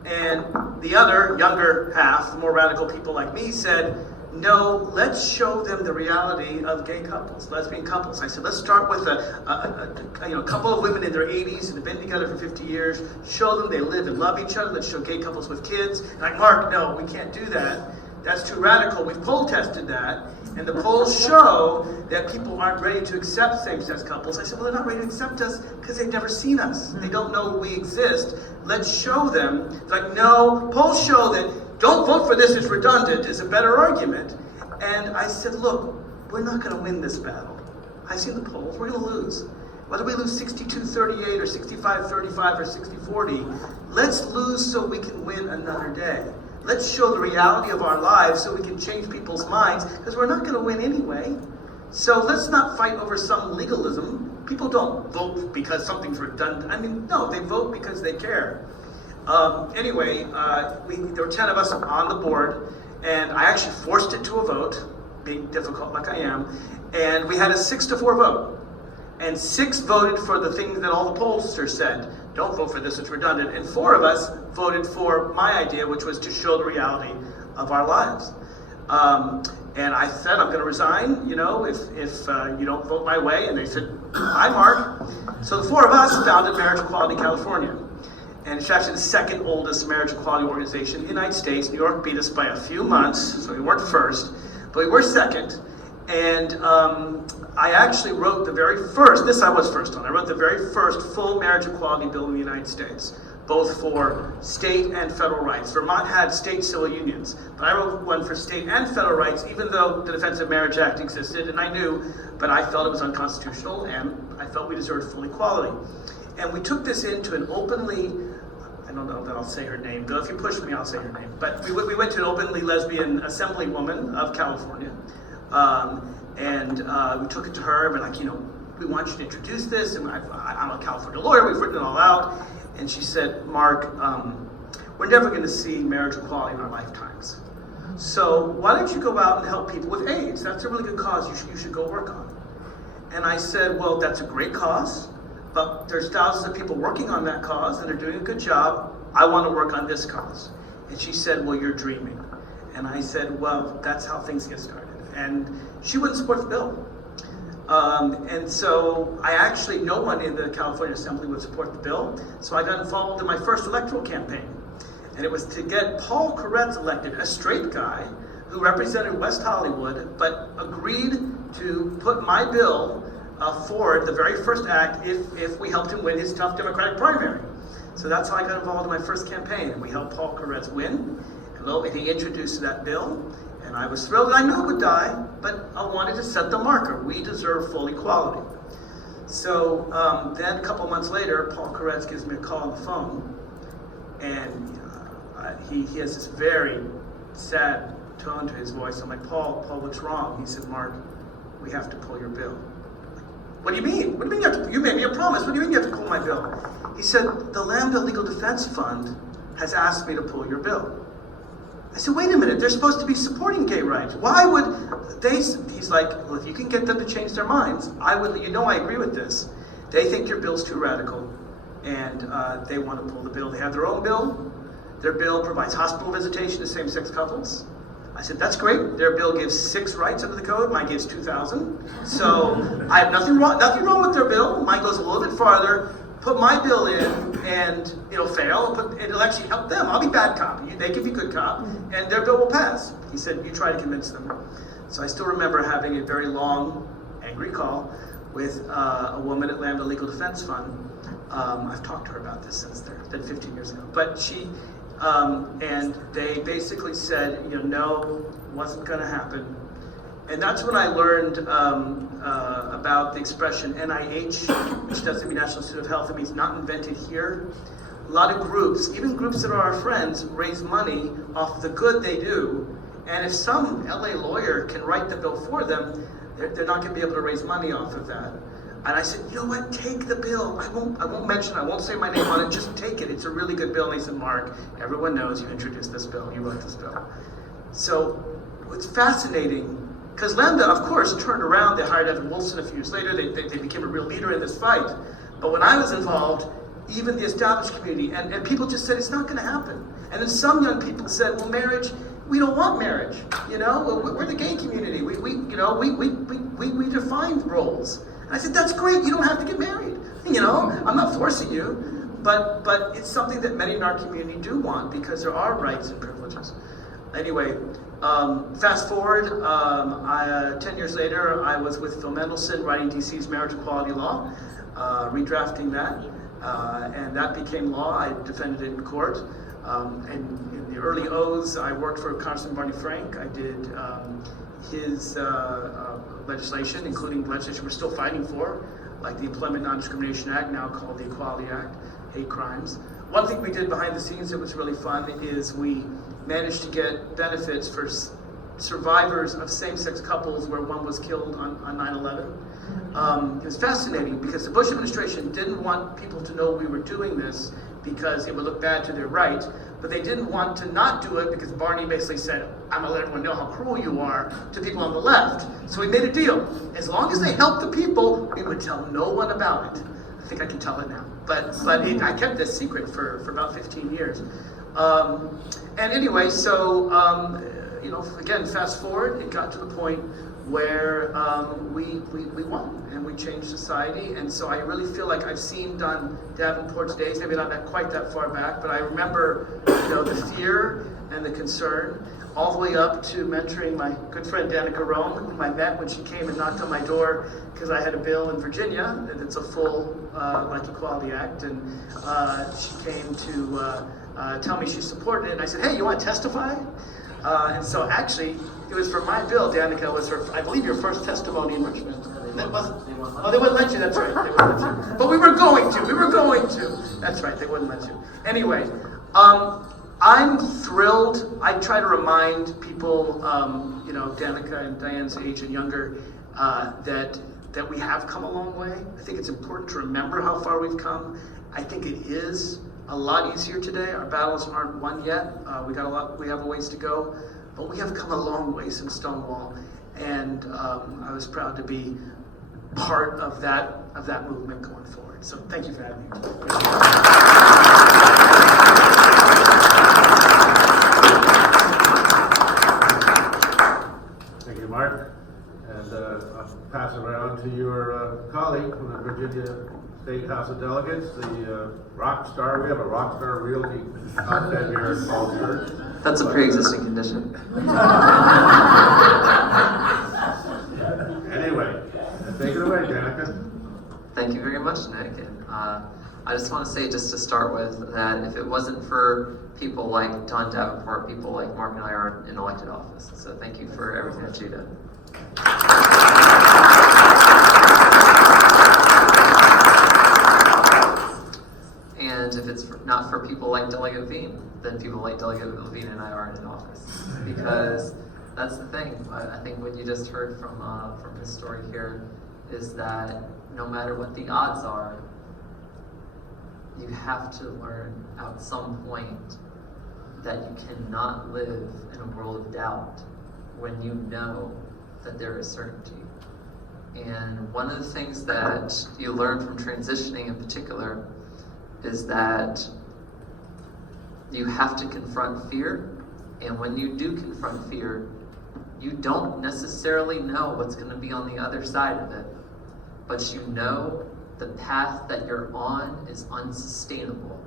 And the other, younger half, the more radical people like me, said, no, let's show them the reality of gay couples, lesbian couples. I said, let's start with a couple of women in their 80s and have been together for 50 years, show them they live and love each other. Let's show gay couples with kids. And like, Mark, no, we can't do that. That's too radical. We've poll tested that, and the polls show that people aren't ready to accept same-sex couples. I said, well, they're not ready to accept us because they've never seen us. They don't know we exist. Let's show them. It's like, no, polls show that don't vote for this, it's redundant, is a better argument. And I said, look, we're not going to win this battle. I've seen the polls. We're going to lose. Whether we lose 62-38 or 65-35 or 60-40, let's lose so we can win another day. Let's show the reality of our lives so we can change people's minds, because we're not going to win anyway. So let's not fight over some legalism. People don't vote because something's redundant. I mean, no, they vote because they care. Anyway, there were 10 of us on the board, and I actually forced it to a vote, being difficult like I am, and we had a 6-4 vote. And 6 voted for the things that all the pollsters said, don't vote for this, it's redundant. And 4 of us voted for my idea, which was to show the reality of our lives. And I said, I'm going to resign, you know, if you don't vote my way. And they said, hi, Mark. So the 4 of us founded Marriage Equality California. And it's actually the second oldest marriage equality organization in the United States. New York beat us by a few months, so we weren't first, but we were second. And I actually wrote the very first, this I was first on, I wrote the very first full marriage equality bill in the United States, both for state and federal rights. Vermont had state civil unions, but I wrote one for state and federal rights, even though the Defense of Marriage Act existed, and I knew, but I felt it was unconstitutional, and I felt we deserved full equality. And we took this into an openly, I don't know that I'll say her name, though if you push me, I'll say her name, but we went to an openly lesbian assemblywoman of California, and we took it to her, and like, you know, we want you to introduce this, and I'm a California lawyer, we've written it all out, and she said, Mark, we're never going to see marriage equality in our lifetimes. So why don't you go out and help people with AIDS? That's a really good cause you should go work on. And I said, well, that's a great cause, but there's thousands of people working on that cause, and they're doing a good job. I want to work on this cause. And she said, well, you're dreaming. And I said, well, that's how things get started. And she wouldn't support the bill. And so I actually, no one in the California Assembly would support the bill. So I got involved in my first electoral campaign. And it was to get Paul Koretz elected, a straight guy who represented West Hollywood, but agreed to put my bill forward, the very first act, if we helped him win his tough Democratic primary. So that's how I got involved in my first campaign. And we helped Paul Koretz win. And he introduced that bill. And I was thrilled, and I knew it would die, but I wanted to set the marker. We deserve full equality. So then a couple months later, Paul Koretz gives me a call on the phone, and he has this very sad tone to his voice. I'm like, Paul, what's wrong? He said, Mark, we have to pull your bill. What do you mean? What do you mean you made me a promise? What do you mean you have to pull my bill? He said, the Lambda Legal Defense Fund has asked me to pull your bill. I said, wait a minute, they're supposed to be supporting gay rights. Why would they? He's like, well, if you can get them to change their minds, I would, you know, I agree with this. They think your bill's too radical, and they want to pull the bill. They have their own bill. Their bill provides hospital visitation to same-sex couples. I said, that's great. Their bill gives 6 rights under the code. Mine gives 2,000. So I have nothing wrong with their bill. Mine goes a little bit farther. Put my bill in, and it'll fail, but it'll actually help them. I'll be bad cop. They can be good cop, and their bill will pass. He said, you try to convince them. So I still remember having a very long, angry call with a woman at Lambda Legal Defense Fund. I've talked to her about this since then. It's been 15 years ago. But she, and they basically said, you know, no, wasn't going to happen. And that's when I learned about the expression NIH, which doesn't mean National Institute of Health. It means not invented here. A lot of groups, even groups that are our friends, raise money off the good they do. And if some LA lawyer can write the bill for them, they're not going to be able to raise money off of that. And I said, you know what, take the bill. I won't mention it. I won't say my name on it. Just take it. It's a really good bill. And he said, Mark, everyone knows you introduced this bill. You wrote this bill. So it's fascinating. Because Lambda, of course, turned around. They hired Evan Wilson a few years later. They became a real leader in this fight. But when I was involved, even the established community, and people just said, it's not going to happen. And then some young people said, well, marriage, we don't want marriage. You know, we're the gay community. We define roles. And I said, that's great. You don't have to get married. You know, I'm not forcing you. But it's something that many in our community do want, because there are rights and privileges. Anyway, fast forward, 10 years later, I was with Phil Mendelson writing DC's marriage equality law, redrafting that, and that became law. I defended it in court. And in the early O's, I worked for Congressman Barney Frank. I did his legislation, including legislation we're still fighting for, like the Employment Non-Discrimination Act, now called the Equality Act, hate crimes. One thing we did behind the scenes that was really fun is we managed to get benefits for survivors of same-sex couples where one was killed on 9/11. It was fascinating because the Bush administration didn't want people to know we were doing this because it would look bad to their right, but they didn't want to not do it because Barney basically said, I'm gonna let everyone know how cruel you are to people on the left. So we made a deal. As long as they helped the people, we would tell no one about it. I think I can tell it now. But I kept this secret for about 15 years. And anyway, so, again, fast forward, it got to the point where we won and we changed society. And so I really feel like I've seen Davenport's days, maybe not quite that far back, but I remember the fear and the concern, all the way up to mentoring my good friend Danica Rome, whom I met when she came and knocked on my door because I had a bill in Virginia that's a full Life Equality Act, and she came to tell me she supported it, and I said, hey, you want to testify? And so actually, it was for my bill. Danica was I believe, your first testimony in Richmond. That wasn't. Oh, they wouldn't let you. That's right. They wouldn't let you. But we were going to. That's right. They wouldn't let you. Anyway, I'm thrilled. I try to remind people, Danica and Diane's age and younger, that we have come a long way. I think it's important to remember how far we've come. I think it is a lot easier today. Our battles aren't won yet. We have a ways to go, but we have come a long way since Stonewall, and I was proud to be part of that movement going forward. So thank you for having me. Thank you, Mark. And I'll pass it around to your colleague from the Virginia State House of Delegates, the rock star. We have a rock star realty outfit here in Falls Church. That's a pre-existing condition. Anyway, take it away, Danica. Thank you very much, Nick. And I just want to say, just to start with, that if it wasn't for people like Don Davenport, people like Mark and I aren't in elected office. So thank you for everything that you did. And if it's not for people like Delegate Levine, then people like Delegate Levine and I aren't in office. Because that's the thing. I think what you just heard from his story here is that no matter what the odds are, you have to learn at some point that you cannot live in a world of doubt when you know that there is certainty. And one of the things that you learn from transitioning in particular is that you have to confront fear, and when you do confront fear, you don't necessarily know what's going to be on the other side of it, but you know the path that you're on is unsustainable,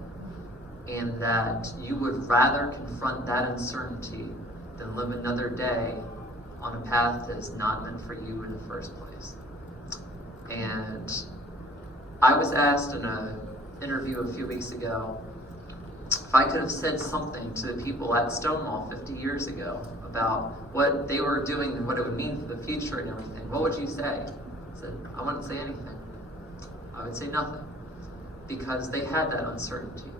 and that you would rather confront that uncertainty than live another day on a path that is not meant for you in the first place. And I was asked in an interview a few weeks ago if I could have said something to the people at Stonewall 50 years ago about what they were doing and what it would mean for the future and everything. What would you say? I said, I wouldn't say anything. I would say nothing. Because they had that uncertainty.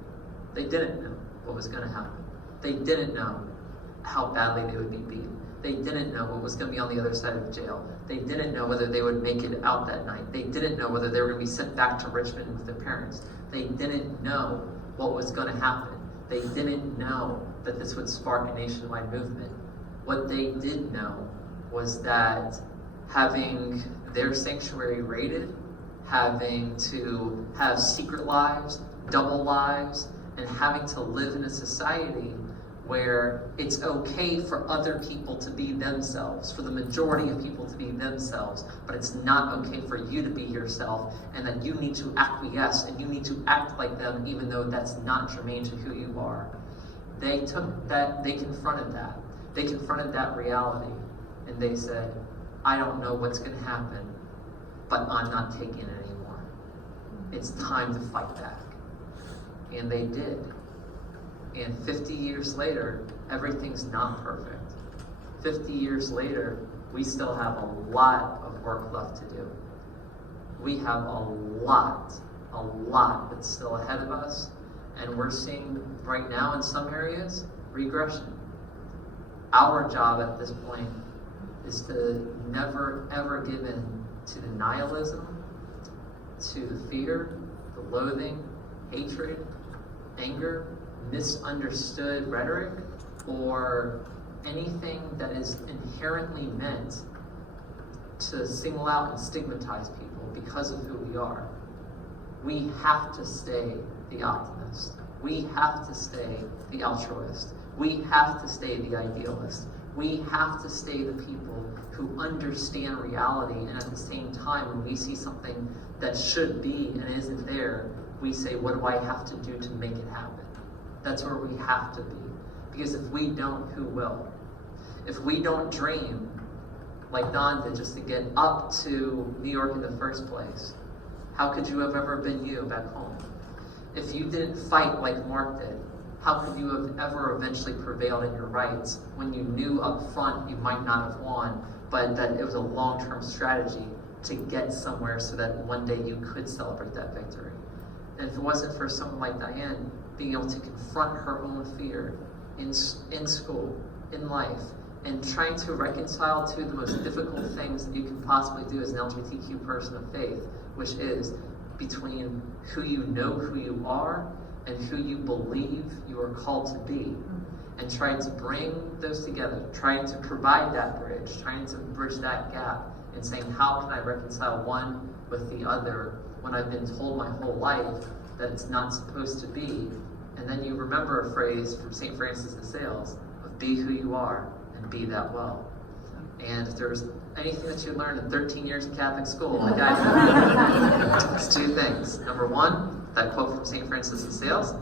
They didn't know what was going to happen. They didn't know how badly they would be beaten. They didn't know what was going to be on the other side of jail. They didn't know whether they would make it out that night. They didn't know whether they were going to be sent back to Richmond with their parents. They didn't know what was going to happen. They didn't know that this would spark a nationwide movement. What they did know was that having their sanctuary raided, having to have secret lives, double lives, and having to live in a society where it's okay for other people to be themselves, for the majority of people to be themselves, but it's not okay for you to be yourself, and that you need to acquiesce and you need to act like them even though that's not germane to who you are. They took that, they confronted that. They confronted that reality, and they said, I don't know what's going to happen, but I'm not taking it anymore. It's time to fight back. And they did. And 50 years later, everything's not perfect. 50 years later, we still have a lot of work left to do. We have a lot that's still ahead of us, and we're seeing right now in some areas, regression. Our job at this point is to never ever give in to the nihilism, to the fear, the loathing, hatred, anger, misunderstood rhetoric, or anything that is inherently meant to single out and stigmatize people because of who we are. We have to stay the optimist. We have to stay the altruist. We have to stay the idealist. We have to stay the people who understand reality, and at the same time, when we see something that should be and isn't there, we say, what do I have to do to make it happen? That's where we have to be. Because if we don't, who will? If we don't dream, like Don did, just to get up to New York in the first place, how could you have ever been you back home? If you didn't fight like Mark did, how could you have ever eventually prevailed in your rights when you knew up front you might not have won, but that it was a long-term strategy to get somewhere so that one day you could celebrate that victory? And if it wasn't for someone like Diane being able to confront her own fear in school, in life, and trying to reconcile two of the most difficult things that you can possibly do as an LGBTQ person of faith, which is between who you know who you are and who you believe you are called to be, and trying to bring those together, trying to provide that bridge, trying to bridge that gap, and saying, how can I reconcile one with the other when I've been told my whole life that it's not supposed to be? And then you remember a phrase from St. Francis de Sales of be who you are and be that well. And if there's anything that you learned in 13 years of Catholic school, like I did, it's two things. Number one, that quote from St. Francis de Sales,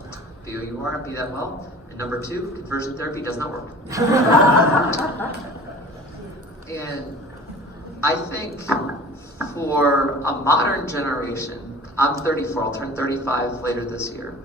be who you are and be that well. And number two, conversion therapy does not work. And I think for a modern generation, I'm 34, I'll turn 35 later this year.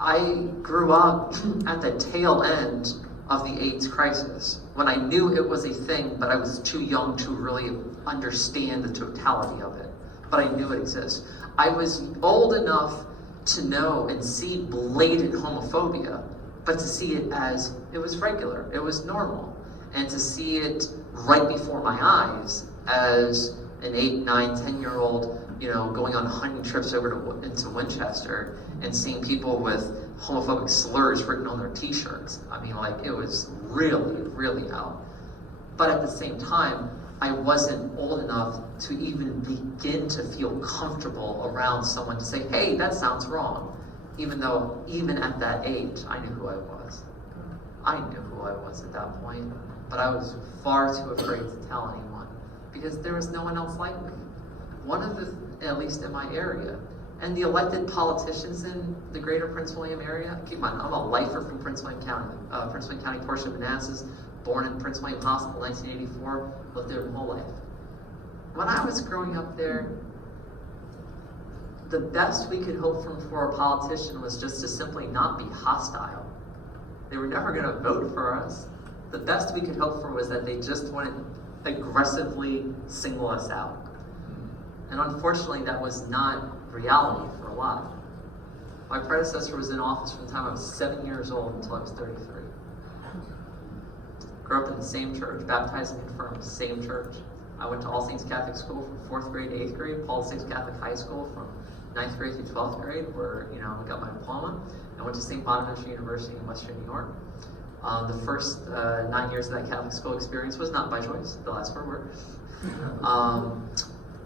I grew up at the tail end of the AIDS crisis, when I knew it was a thing, but I was too young to really understand the totality of it. But I knew it exists. I was old enough to know and see blatant homophobia, but to see it as it was regular, it was normal. And to see it right before my eyes as an 8, 9, 10-year-old, going on hunting trips over into Winchester and seeing people with homophobic slurs written on their t-shirts. I mean, it was really, really out. But at the same time, I wasn't old enough to even begin to feel comfortable around someone to say, hey, that sounds wrong. Even though, even at that age, I knew who I was. I knew who I was at that point, but I was far too afraid to tell anyone because there was no one else like me. One of the, at least in my area, and the elected politicians in the greater Prince William area, keep in mind, I'm a lifer from Prince William County, portion of Manassas, born in Prince William Hospital, 1984, lived there my whole life. When I was growing up there, the best we could hope for a politician was just to simply not be hostile. They were never going to vote for us. The best we could hope for was that they just wouldn't aggressively single us out. And unfortunately, that was not reality for a lot. My predecessor was in office from the time I was 7 years old until I was 33. Grew up in the same church, baptized and confirmed, same church. I went to All Saints Catholic School from 4th grade to 8th grade, Paul VI Catholic High School from 9th grade through 12th grade, where I got my diploma. I went to St. Bonaventure University in Western New York. The first 9 years of that Catholic school experience was not by choice. The last 4 were.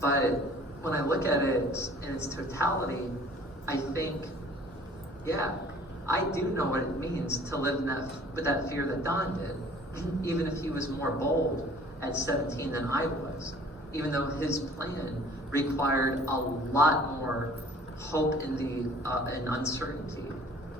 But when I look at it in its totality, I think, yeah, I do know what it means to live with that fear that Don did, even if he was more bold at 17 than I was, even though his plan required a lot more hope and uncertainty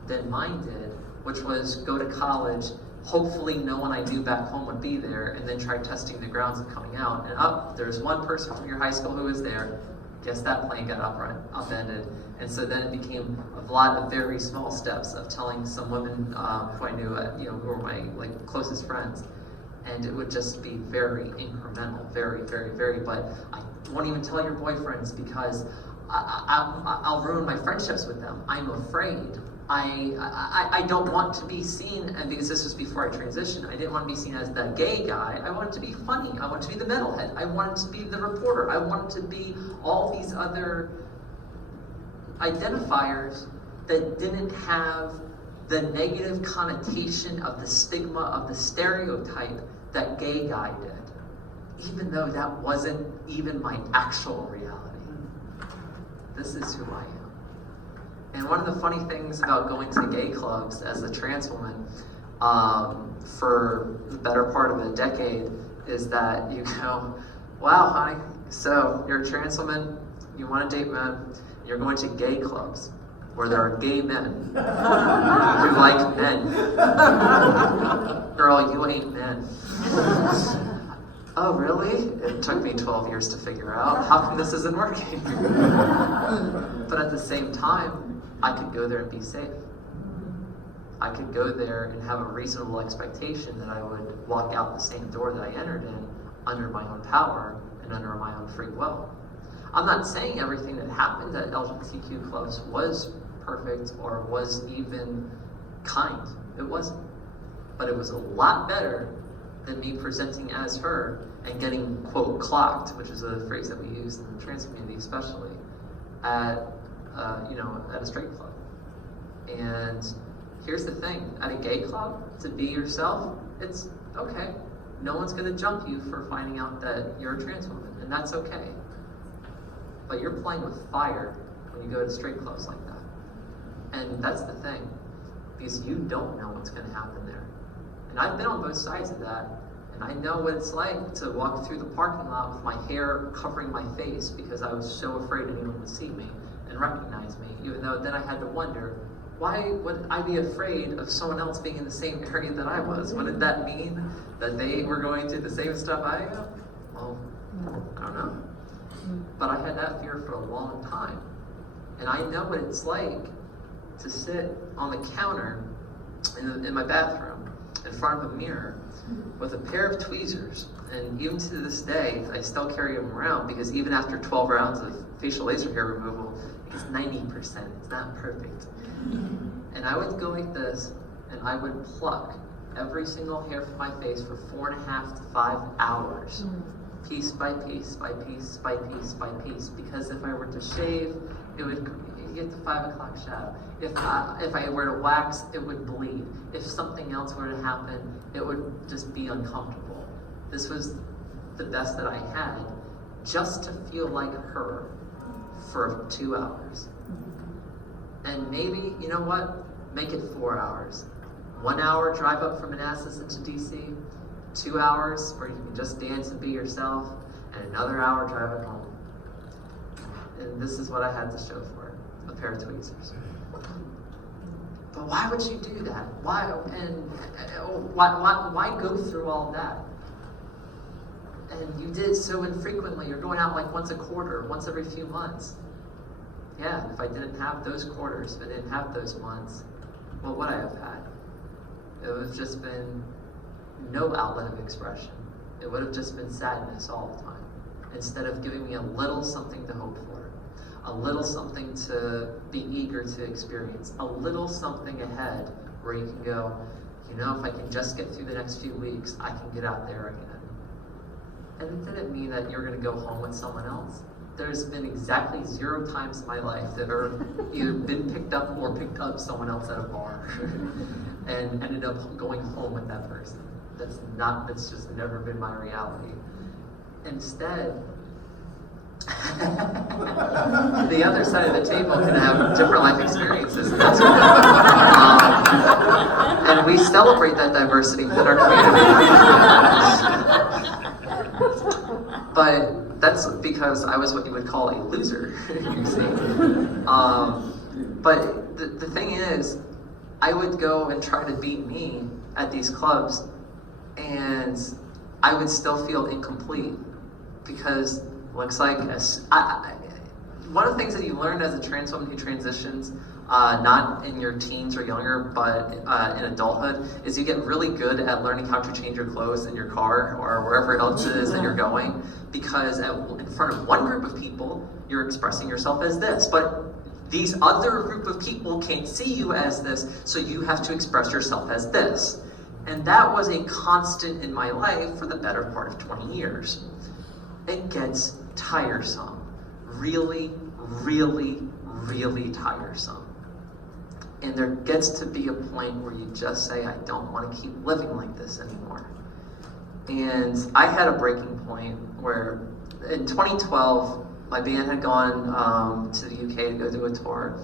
than mine did, which was go to college, hopefully no one I knew back home would be there, and then try testing the grounds of coming out. And there's one person from your high school who was there. Guess that plan got upended. And so then it became a lot of very small steps of telling some women who I knew, who were my closest friends. And it would just be very incremental, very, very, very. But I won't even tell your boyfriends because I'll ruin my friendships with them. I'm afraid. I don't want to be seen, and because this was before I transitioned, I didn't want to be seen as the gay guy. I wanted to be funny. I wanted to be the metalhead. I wanted to be the reporter. I wanted to be all these other identifiers that didn't have the negative connotation of the stigma of the stereotype that gay guy did, even though that wasn't even my actual reality. This is who I am. And one of the funny things about going to gay clubs as a trans woman for the better part of a decade is that you go, wow, honey, so you're a trans woman, you want to date men, you're going to gay clubs where there are gay men who like men. Girl, you ain't men. Oh, really? It took me 12 years to figure out. How come this isn't working? But at the same time, I could go there and be safe. I could go there and have a reasonable expectation that I would walk out the same door that I entered in under my own power and under my own free will. I'm not saying everything that happened at LGBTQ clubs was perfect or was even kind. It wasn't. But it was a lot better than me presenting as her and getting, quote, clocked, which is a phrase that we use in the trans community especially, at a straight club. And here's the thing, at a gay club, to be yourself, it's okay. No one's gonna jump you for finding out that you're a trans woman, and that's okay. But you're playing with fire when you go to straight clubs like that. And that's the thing, because you don't know what's gonna happen there. And I've been on both sides of that, and I know what it's like to walk through the parking lot with my hair covering my face because I was so afraid anyone would see me and recognize me, even though then I had to wonder, why would I be afraid of someone else being in the same area that I was? What did that mean? That they were going through the same stuff I am? Well, I don't know. But I had that fear for a long time. And I know what it's like to sit on the counter in my bathroom in front of a mirror with a pair of tweezers. And even to this day, I still carry them around because even after 12 rounds of facial laser hair removal, it's 90%. It's not perfect. And I would go like this, and I would pluck every single hair from my face for 4.5 to 5 hours, piece by piece by piece by piece by piece. Because if I were to shave, it would get the 5 o'clock shadow. If I were to wax, it would bleed. If something else were to happen, it would just be uncomfortable. This was the best that I had, just to feel like her for 2 hours. And maybe, you know what? Make it 4 hours. 1 hour drive up from Manassas into DC, 2 hours where you can just dance and be yourself, and another hour drive it home. And this is what I had to show for it, a pair of tweezers. But why would you do that? Why go through all that? And you did so infrequently. You're going out like once a quarter, once every few months. Yeah, if I didn't have those quarters, if I didn't have those months, what would I have had? It would have just been no outlet of expression. It would have just been sadness all the time, instead of giving me a little something to hope for, a little something to be eager to experience, a little something ahead where you can go, you know, if I can just get through the next few weeks, I can get out there again. And it didn't mean that you're going to go home with someone else. There's been exactly 0 times in my life that are either been picked up or picked up someone else at a bar and ended up going home with that person. That's just never been my reality. Instead, the other side of the table can have different life experiences, and that's okay. And we celebrate that diversity within our community. But that's because I was what you would call a loser, you see. But the thing is, I would go and try to be me at these clubs, and I would still feel incomplete because looks like one of the things that you learn as a trans woman who transitions, not in your teens or younger, but in adulthood, is you get really good at learning how to change your clothes in your car or wherever else it is that you're going, because in front of one group of people, you're expressing yourself as this, but these other group of people can't see you as this, so you have to express yourself as this. And that was a constant in my life for the better part of 20 years. It gets tiresome. Really, really, really tiresome. And there gets to be a point where you just say, I don't want to keep living like this anymore. And I had a breaking point where in 2012, my band had gone to the UK to go do a tour.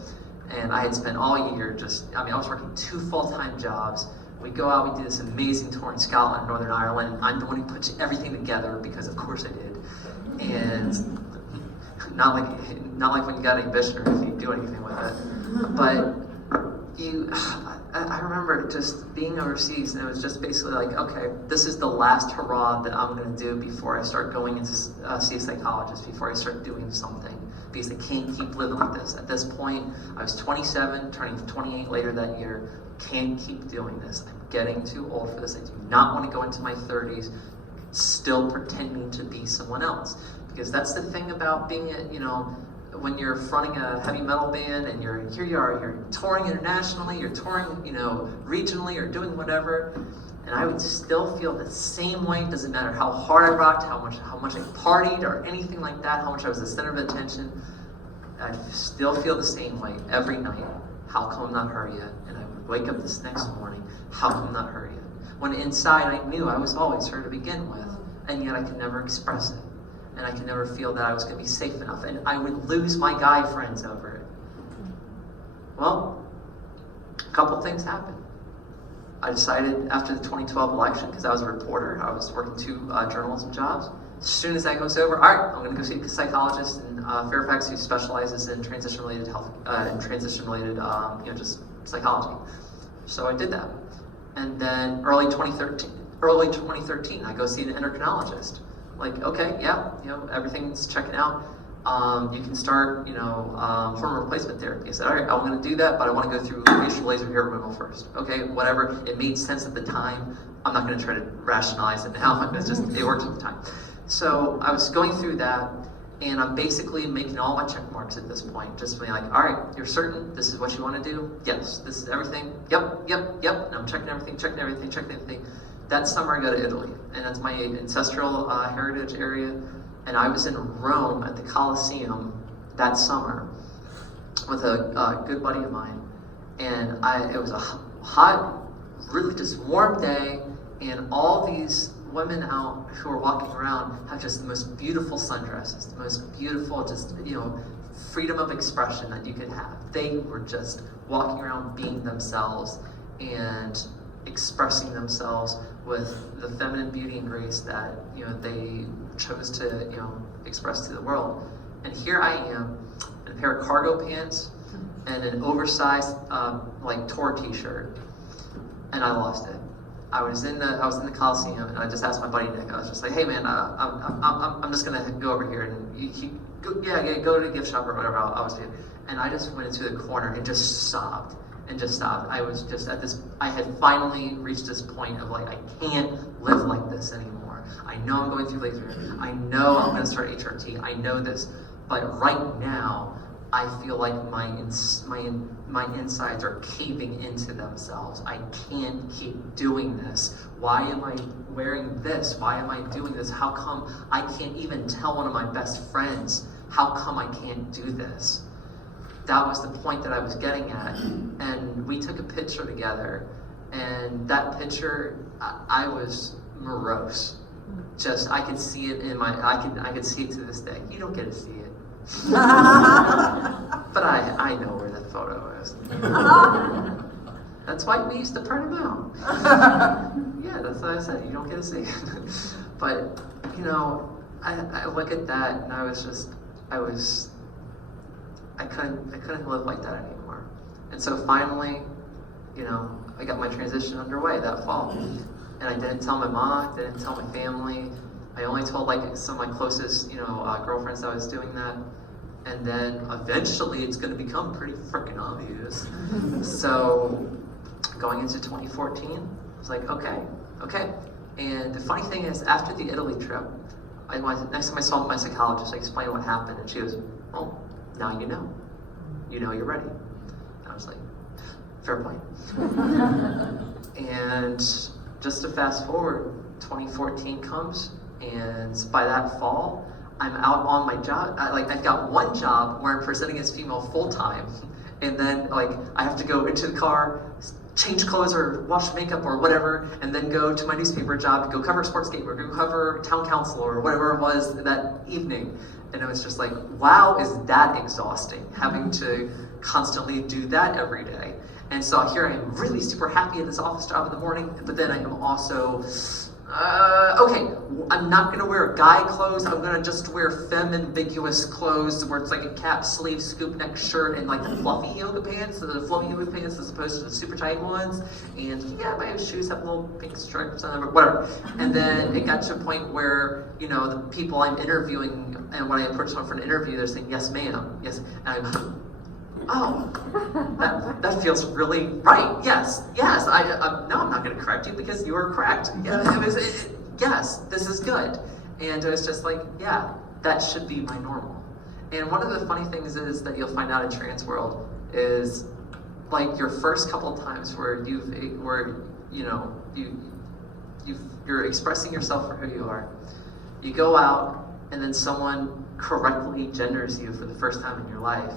And I had spent all year I was working 2 full-time jobs. We go out, we do this amazing tour in Scotland, Northern Ireland. I'm the one who puts everything together because of course I did. And not like when you got ambition or if you do anything with it. But I remember just being overseas, and it was just basically like, okay, this is the last hurrah that I'm going to do before I start going into see a psychologist, before I start doing something, because I can't keep living like this. At this point, I was 27, turning 28 later that year. Can't keep doing this. I'm getting too old for this. I do not want to go into my 30s still pretending to be someone else, because that's the thing about being when you're fronting a heavy metal band and you're touring internationally, you're touring, regionally or doing whatever, and I would still feel the same way. It doesn't matter how hard I rocked, how much I partied or anything like that, how much I was the center of attention, I'd still feel the same way every night. How come I'm not her yet? And I would wake up this next morning, how come I'm not her yet? When inside I knew I was always her to begin with, and yet I could never express it. And I could never feel that I was going to be safe enough. And I would lose my guy friends over it. Well, a couple things happened. I decided after the 2012 election, because I was a reporter, I was working 2 journalism jobs. As soon as that goes over, all right, I'm going to go see a psychologist in Fairfax who specializes in transition-related health, transition-related, just psychology. So I did that. And then early 2013, I go see an endocrinologist. Like, okay, yeah, everything's checking out. You can start, hormone replacement therapy. I said, all right, I'm going to do that, but I want to go through facial laser hair removal first. Okay, whatever. It made sense at the time. I'm not going to try to rationalize it now. It worked at the time. So I was going through that, and I'm basically making all my check marks at this point. Just being like, all right, you're certain this is what you want to do? Yes. This is everything? Yep. And I'm checking everything. That summer I go to Italy, and that's my ancestral heritage area. And I was in Rome at the Colosseum that summer with a good buddy of mine. And it was a hot, really just warm day, and all these women out who are walking around have just the most beautiful sundresses, the most beautiful, freedom of expression that you could have. They were just walking around being themselves and expressing themselves with the feminine beauty and grace that they chose to express to the world. And here I am in a pair of cargo pants and an oversized tour t-shirt, and I lost it. I was in the Coliseum, and I just asked my buddy Nick. I was just like, hey man, I'm just gonna go over here, and go to the gift shop or whatever I was doing. And I just went into the corner and just sobbed. I was just I had finally reached this point of I can't live like this anymore. I know I'm going through laser. I know I'm going to start HRT. I know this. But right now, I feel like my insides are caving into themselves. I can't keep doing this. Why am I wearing this? Why am I doing this? How come I can't even tell one of my best friends? How come I can't do this? That was the point that I was getting at, and we took a picture together, and that picture, I was morose. I could see it I could see it to this day. You don't get to see it. But I know where that photo is. That's why we used to print them out. Yeah, that's what I said, you don't get to see it. But, I look at that, and I couldn't live like that anymore. And so finally, I got my transition underway that fall. And I didn't tell my mom, didn't tell my family. I only told some of my closest, girlfriends that I was doing that. And then eventually it's going to become pretty freaking obvious. So going into 2014, I was like, okay. And the funny thing is, after the Italy trip, next time I saw my psychologist, I explained what happened, and she goes, oh, now you know. You're ready. And I was like, fair point. And just to fast forward, 2014 comes, and by that fall, I'm out on my job. I've got one job where I'm presenting as female full-time, And then like I have to go into the car, change clothes or wash makeup or whatever, and then go to my newspaper job, go cover a sports game or go cover town council or whatever it was that evening. And it was just like, wow, is that exhausting, having to constantly do that every day. And so here I am really super happy at this office job in the morning, but then I am also, okay, I'm not gonna wear guy clothes, I'm gonna just wear femme-ambiguous clothes where it's like a cap, sleeve, scoop neck shirt, and like the fluffy yoga pants, the fluffy yoga pants as opposed to the super tight ones. And yeah, my shoes have little pink stripes on them, or whatever. And then it got to a point where, you know, the people I'm interviewing, and when I approach someone for an interview, they're saying, yes, ma'am, yes, and I'm, oh, that feels really right. Yes. No, I'm not going to correct you because you are correct. Yes, this is good. And it was just like, yeah, that should be my normal. And one of the funny things is that you'll find out in trans world is like your first couple of times where you're expressing yourself for who you are. You go out and then someone correctly genders you for the first time in your life.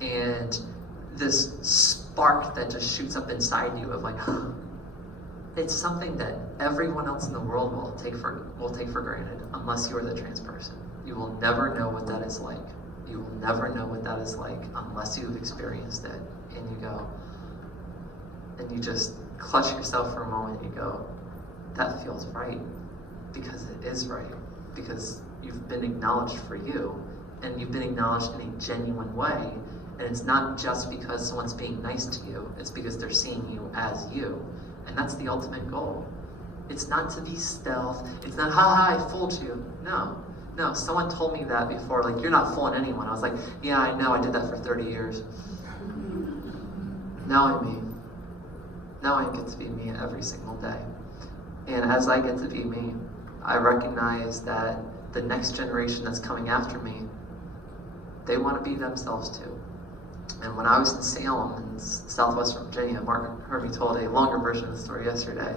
And this spark that just shoots up inside you of like, it's something that everyone else in the world will take for granted unless you are the trans person. You will never know what that is like. You will never know what that is like unless you've experienced it. And you go, and you just clutch yourself for a moment and you go, that feels right. Because it is right. Because you've been acknowledged for you. And you've been acknowledged in a genuine way. And it's not just because someone's being nice to you, it's because they're seeing you as you. And that's the ultimate goal. It's not to be stealth, it's not, ha, I fooled you. No, someone told me that before, like, you're not fooling anyone. I was like, yeah, I know, I did that for 30 years. Now I'm me. Now I get to be me every single day. And as I get to be me, I recognize that the next generation that's coming after me, they want to be themselves too. And when I was in Salem in Southwest Virginia, Mark heard me told a longer version of the story yesterday.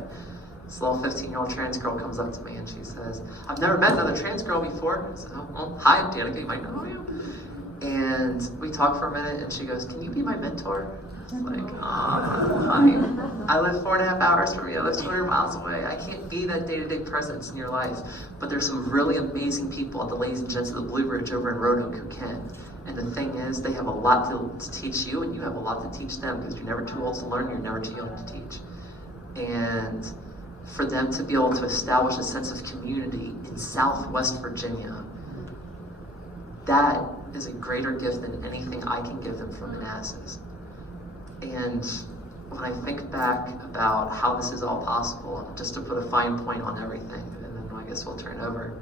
This little 15-year-old trans girl comes up to me and she says, I've never met another trans girl before. I said, oh, well, hi, I'm Danica, you might know you. And we talked for a minute and she goes, can you be my mentor? I was like, oh, fine. I live 4.5 hours from you, I live 200 miles away. I can't be that day-to-day presence in your life. But there's some really amazing people at the Ladies and Gents of the Blue Ridge over in Roanoke who can. And the thing is, they have a lot to teach you, and you have a lot to teach them, because you're never too old to learn, you're never too young to teach. And for them to be able to establish a sense of community in Southwest Virginia, that is a greater gift than anything I can give them from Manassas. And when I think back about how this is all possible, just to put a fine point on everything, and then I guess we'll turn over.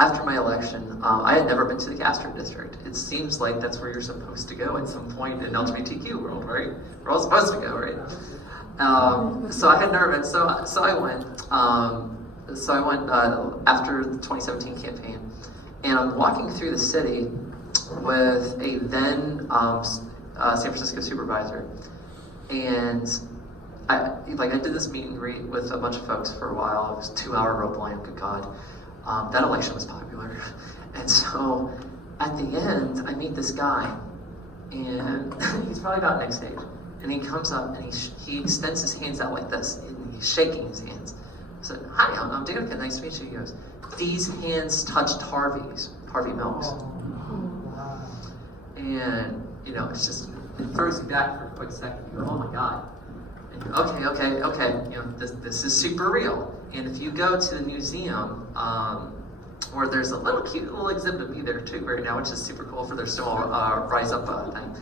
After my election, I had never been to the Castro district. It seems like that's where you're supposed to go at some point in LGBTQ world, right? We're all supposed to go, right? So I had never been, so I went. So I went after the 2017 campaign, and I'm walking through the city with a then San Francisco supervisor, and I did this meet and greet with a bunch of folks for a while. It was a 2-hour rope line, good God. That election was popular. And so at the end, I meet this guy, and he's probably about next age. And he comes up and he extends his hands out like this, and he's shaking his hands. I said, hi, I'm Danica, nice to meet you. He goes, these hands touched Harvey Milk's. And, you know, it's just, it throws you back for a quick second. You go, oh my God. And you go, okay, you know, this is super real. And if you go to the museum, where there's a little cute little exhibit of me there too right now, which is super cool for their Stonewall Rise Up thing.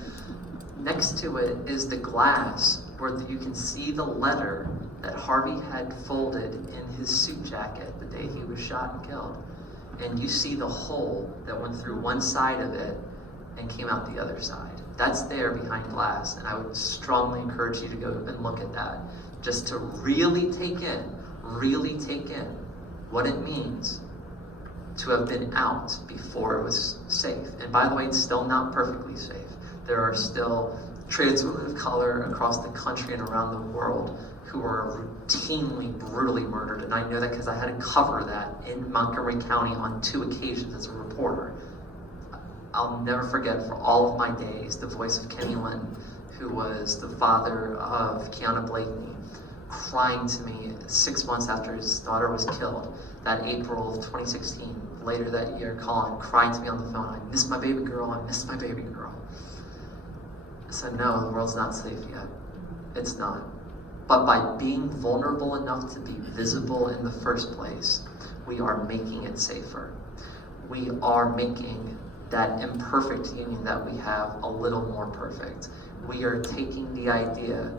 Next to it is the glass where you can see the letter that Harvey had folded in his suit jacket the day he was shot and killed. And you see the hole that went through one side of it and came out the other side. That's there behind glass, and I would strongly encourage you to go and look at that, just to really take in what it means to have been out before it was safe. And by the way, it's still not perfectly safe. There are still trans women of color across the country and around the world who are routinely, brutally murdered. And I know that because I had to cover that in Montgomery County on 2 occasions as a reporter. I'll never forget for all of my days the voice of Kenny Lynn, who was the father of Kiana Blakeney, crying to me 6 months after his daughter was killed, that April of 2016, later that year, calling, crying to me on the phone, I miss my baby girl, I miss my baby girl. I said, no, the world's not safe yet. It's not. But by being vulnerable enough to be visible in the first place, we are making it safer. We are making that imperfect union that we have a little more perfect. We are taking the idea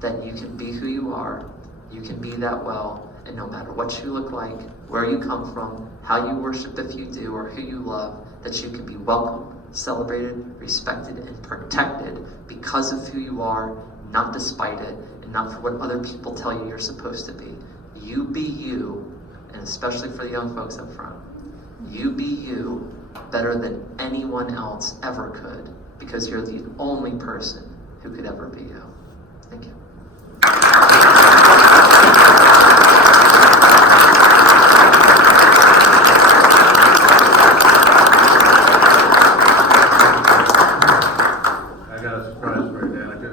that you can be who you are, you can be that well, and no matter what you look like, where you come from, how you worship if you do, or who you love, that you can be welcomed, celebrated, respected, and protected because of who you are, not despite it, and not for what other people tell you you're supposed to be. You be you, and especially for the young folks up front, you be you better than anyone else ever could, because you're the only person who could ever be you. Thank you. I got a surprise for you, Danica.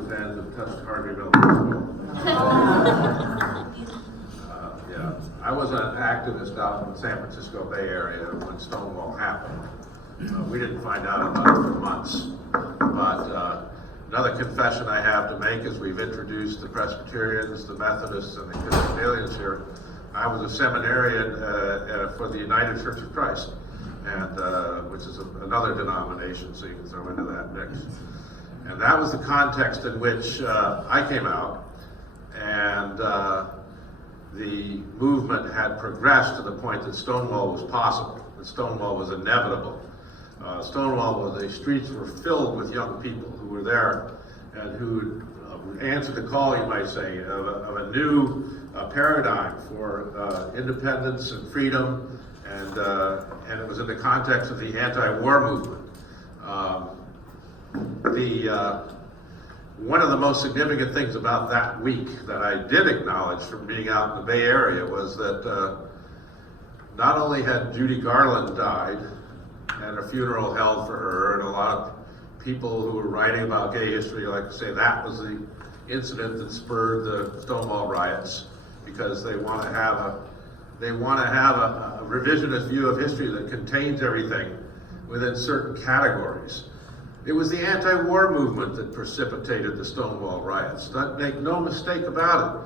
These hands have touched Harvey Miller. Yeah, I was an activist out in the San Francisco Bay Area when Stonewall happened. We didn't find out about it for months. But another confession I have to make is we've introduced the Presbyterians, the Methodists, and the Episcopalians here. I was a seminarian for the United Church of Christ, and which is another denomination, so you can throw into that mix. And that was the context in which I came out, and the movement had progressed to the point that Stonewall was possible, that Stonewall was inevitable. Stonewall, the streets were filled with young people who were there and who answered the call, you might say, of a new paradigm for independence and freedom, and it was in the context of the anti-war movement. One of the most significant things about that week that I did acknowledge from being out in the Bay Area was that not only had Judy Garland died, and a funeral held for her, and a lot of people who were writing about gay history like to say that was the incident that spurred the Stonewall riots, because they want to have a revisionist view of history that contains everything within certain categories. It was the anti-war movement that precipitated the Stonewall riots. Make no mistake about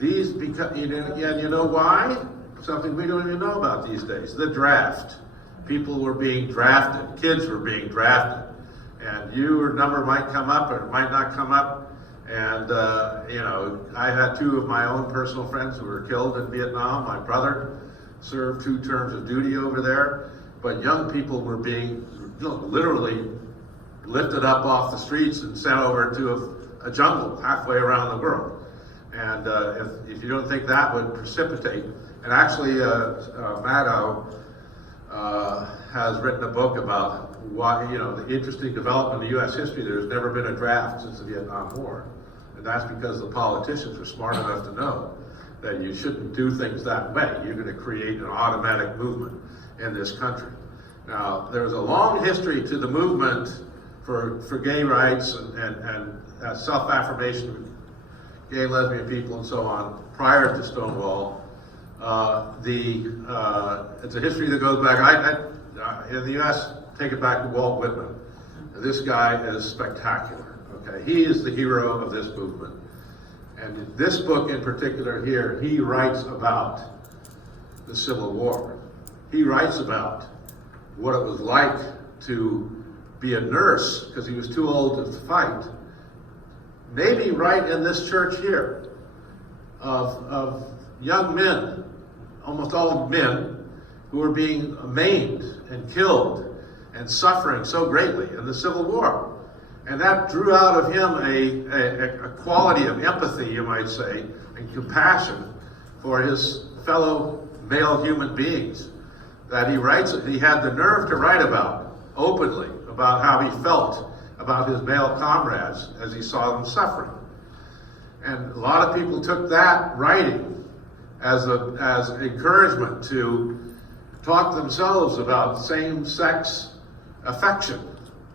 it. You know why? Something we don't even know about these days. The draft. People were being drafted. Kids were being drafted. And your number might come up or it might not come up. And, I had two of my own personal friends who were killed in Vietnam. My brother served 2 terms of duty over there. But young people were being literally lifted up off the streets and sent over to a jungle halfway around the world. And if you don't think that would precipitate, and actually Maddow has written a book about why, the interesting development in U.S. history. There's never been a draft since the Vietnam War. And that's because the politicians were smart enough to know that you shouldn't do things that way. You're going to create an automatic movement in this country. Now, there's a long history to the movement for gay rights and self-affirmation of gay and lesbian people and so on prior to Stonewall. It's a history that goes back, in the U.S., take it back to Walt Whitman. This guy is spectacular, okay? He is the hero of this movement. And in this book in particular here, he writes about the Civil War. He writes about what it was like to be a nurse, because he was too old to fight. Maybe right in this church here, of young men, almost all men, who were being maimed and killed and suffering so greatly in the Civil War. And that drew out of him a quality of empathy, you might say, and compassion for his fellow male human beings that he had the nerve to write about openly, about how he felt about his male comrades as he saw them suffering. And a lot of people took that writing as encouragement to talk themselves about same-sex affection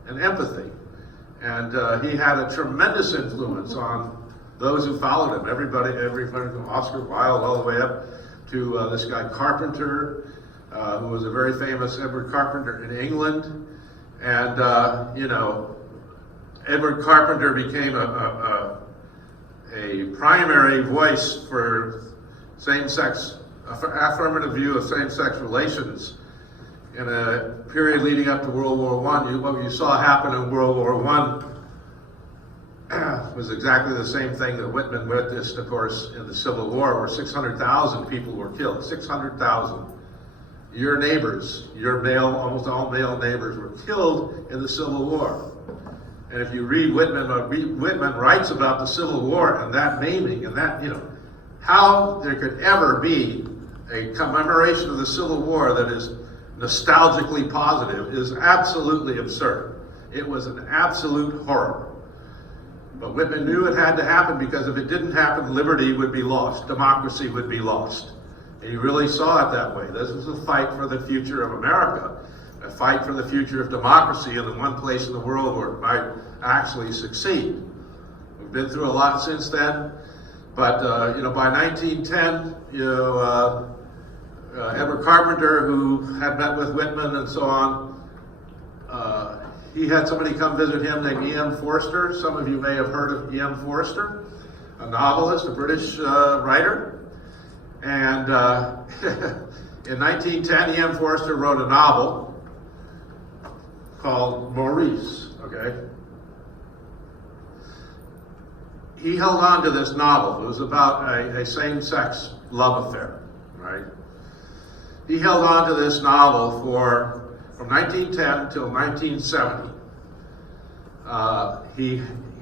and empathy. And he had a tremendous influence on those who followed him. Everybody from Oscar Wilde all the way up to this guy Carpenter, who was a very famous Edward Carpenter in England. And, Edward Carpenter became a primary voice for same-sex, affirmative view of same-sex relations in a period leading up to World War I. What you saw happen in World War I was exactly the same thing that Whitman witnessed, of course, in the Civil War, where 600,000 people were killed. 600,000. Your neighbors, your almost all male neighbors, were killed in the Civil War. And if you read Whitman, Whitman writes about the Civil War and that maiming and that, how there could ever be a commemoration of the Civil War that is nostalgically positive is absolutely absurd. It was an absolute horror. But Whitman knew it had to happen, because if it didn't happen, liberty would be lost, democracy would be lost. And he really saw it that way. This was a fight for the future of America, a fight for the future of democracy in the one place in the world where it might actually succeed. We've been through a lot since then, but by 1910, Edward Carpenter, who had met with Whitman and so on, he had somebody come visit him named E.M. Forster. Some of you may have heard of E.M. Forster, a novelist, a British writer. And in 1910, E.M. Forster wrote a novel called Maurice, okay? He held on to this novel. It was about a same-sex love affair, right? He held on to this novel from 1910 till 1970.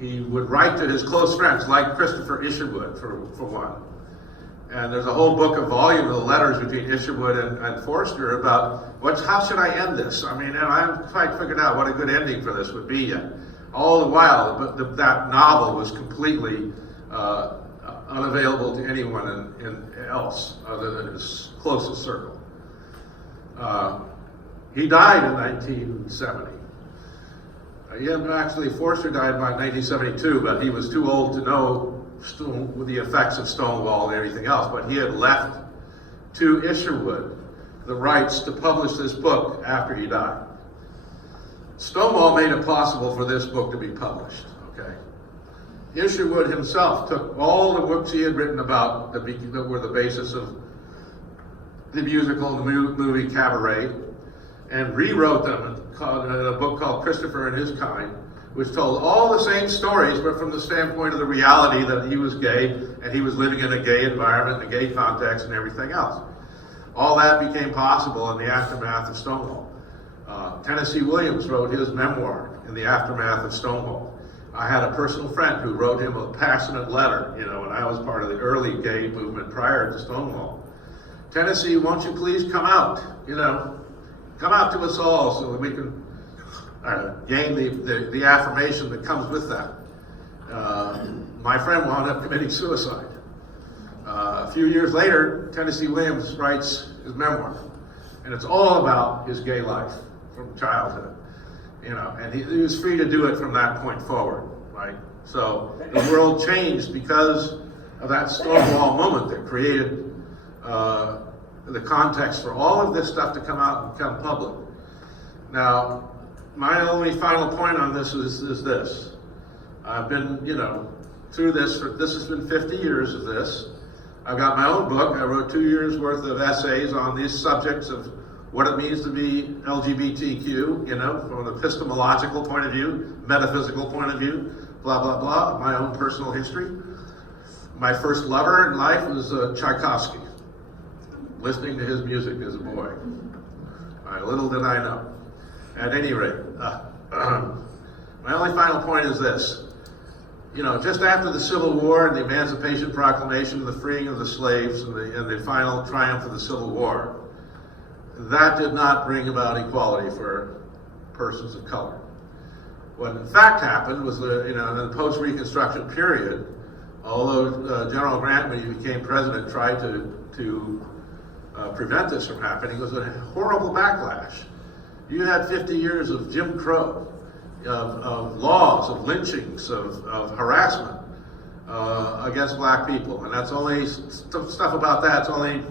He would write to his close friends, like Christopher Isherwood, for one. And there's a whole book, a volume of the letters between Isherwood and Forster about how should I end this? I mean, and I haven't quite figured out what a good ending for this would be yet. All the while, that novel was completely unavailable to anyone else other than his closest circle. He died in 1970. Actually, Forster died by 1972, but he was too old to know the effects of Stonewall and everything else. But he had left to Isherwood the rights to publish this book after he died. Stonewall made it possible for this book to be published, okay? Isherwood himself took all the books he had written about that were the basis of the musical and the movie Cabaret, and rewrote them in a book called Christopher and His Kind, which told all the same stories, but from the standpoint of the reality that he was gay, and he was living in a gay environment, a gay context, and everything else. All that became possible in the aftermath of Stonewall. Tennessee Williams wrote his memoir in the aftermath of Stonewall. I had a personal friend who wrote him a passionate letter, when I was part of the early gay movement prior to Stonewall. Tennessee, won't you please come out, come out to us all so that we can gain the affirmation that comes with that. My friend wound up committing suicide. A few years later, Tennessee Williams writes his memoir, and it's all about his gay life from childhood, and he was free to do it from that point forward, right? So the world changed because of that Stonewall moment that created the context for all of this stuff to come out and become public. Now, my only final point on this is this. I've been, through this, this has been 50 years of this. I've got my own book. I wrote 2 years worth of essays on these subjects of what it means to be LGBTQ, from an epistemological point of view, metaphysical point of view, blah, blah, blah, my own personal history. My first lover in life was Tchaikovsky, listening to his music as a boy. Little did I know. At any rate, my only final point is this. Just after the Civil War and the Emancipation Proclamation, the freeing of the slaves, and the final triumph of the Civil War, that did not bring about equality for persons of color. What in fact happened was that, in the post-Reconstruction period, although General Grant, when he became president, tried to prevent this from happening was a horrible backlash. You had 50 years of Jim Crow, of laws, of lynchings, of harassment against black people, and that's only stuff about that's only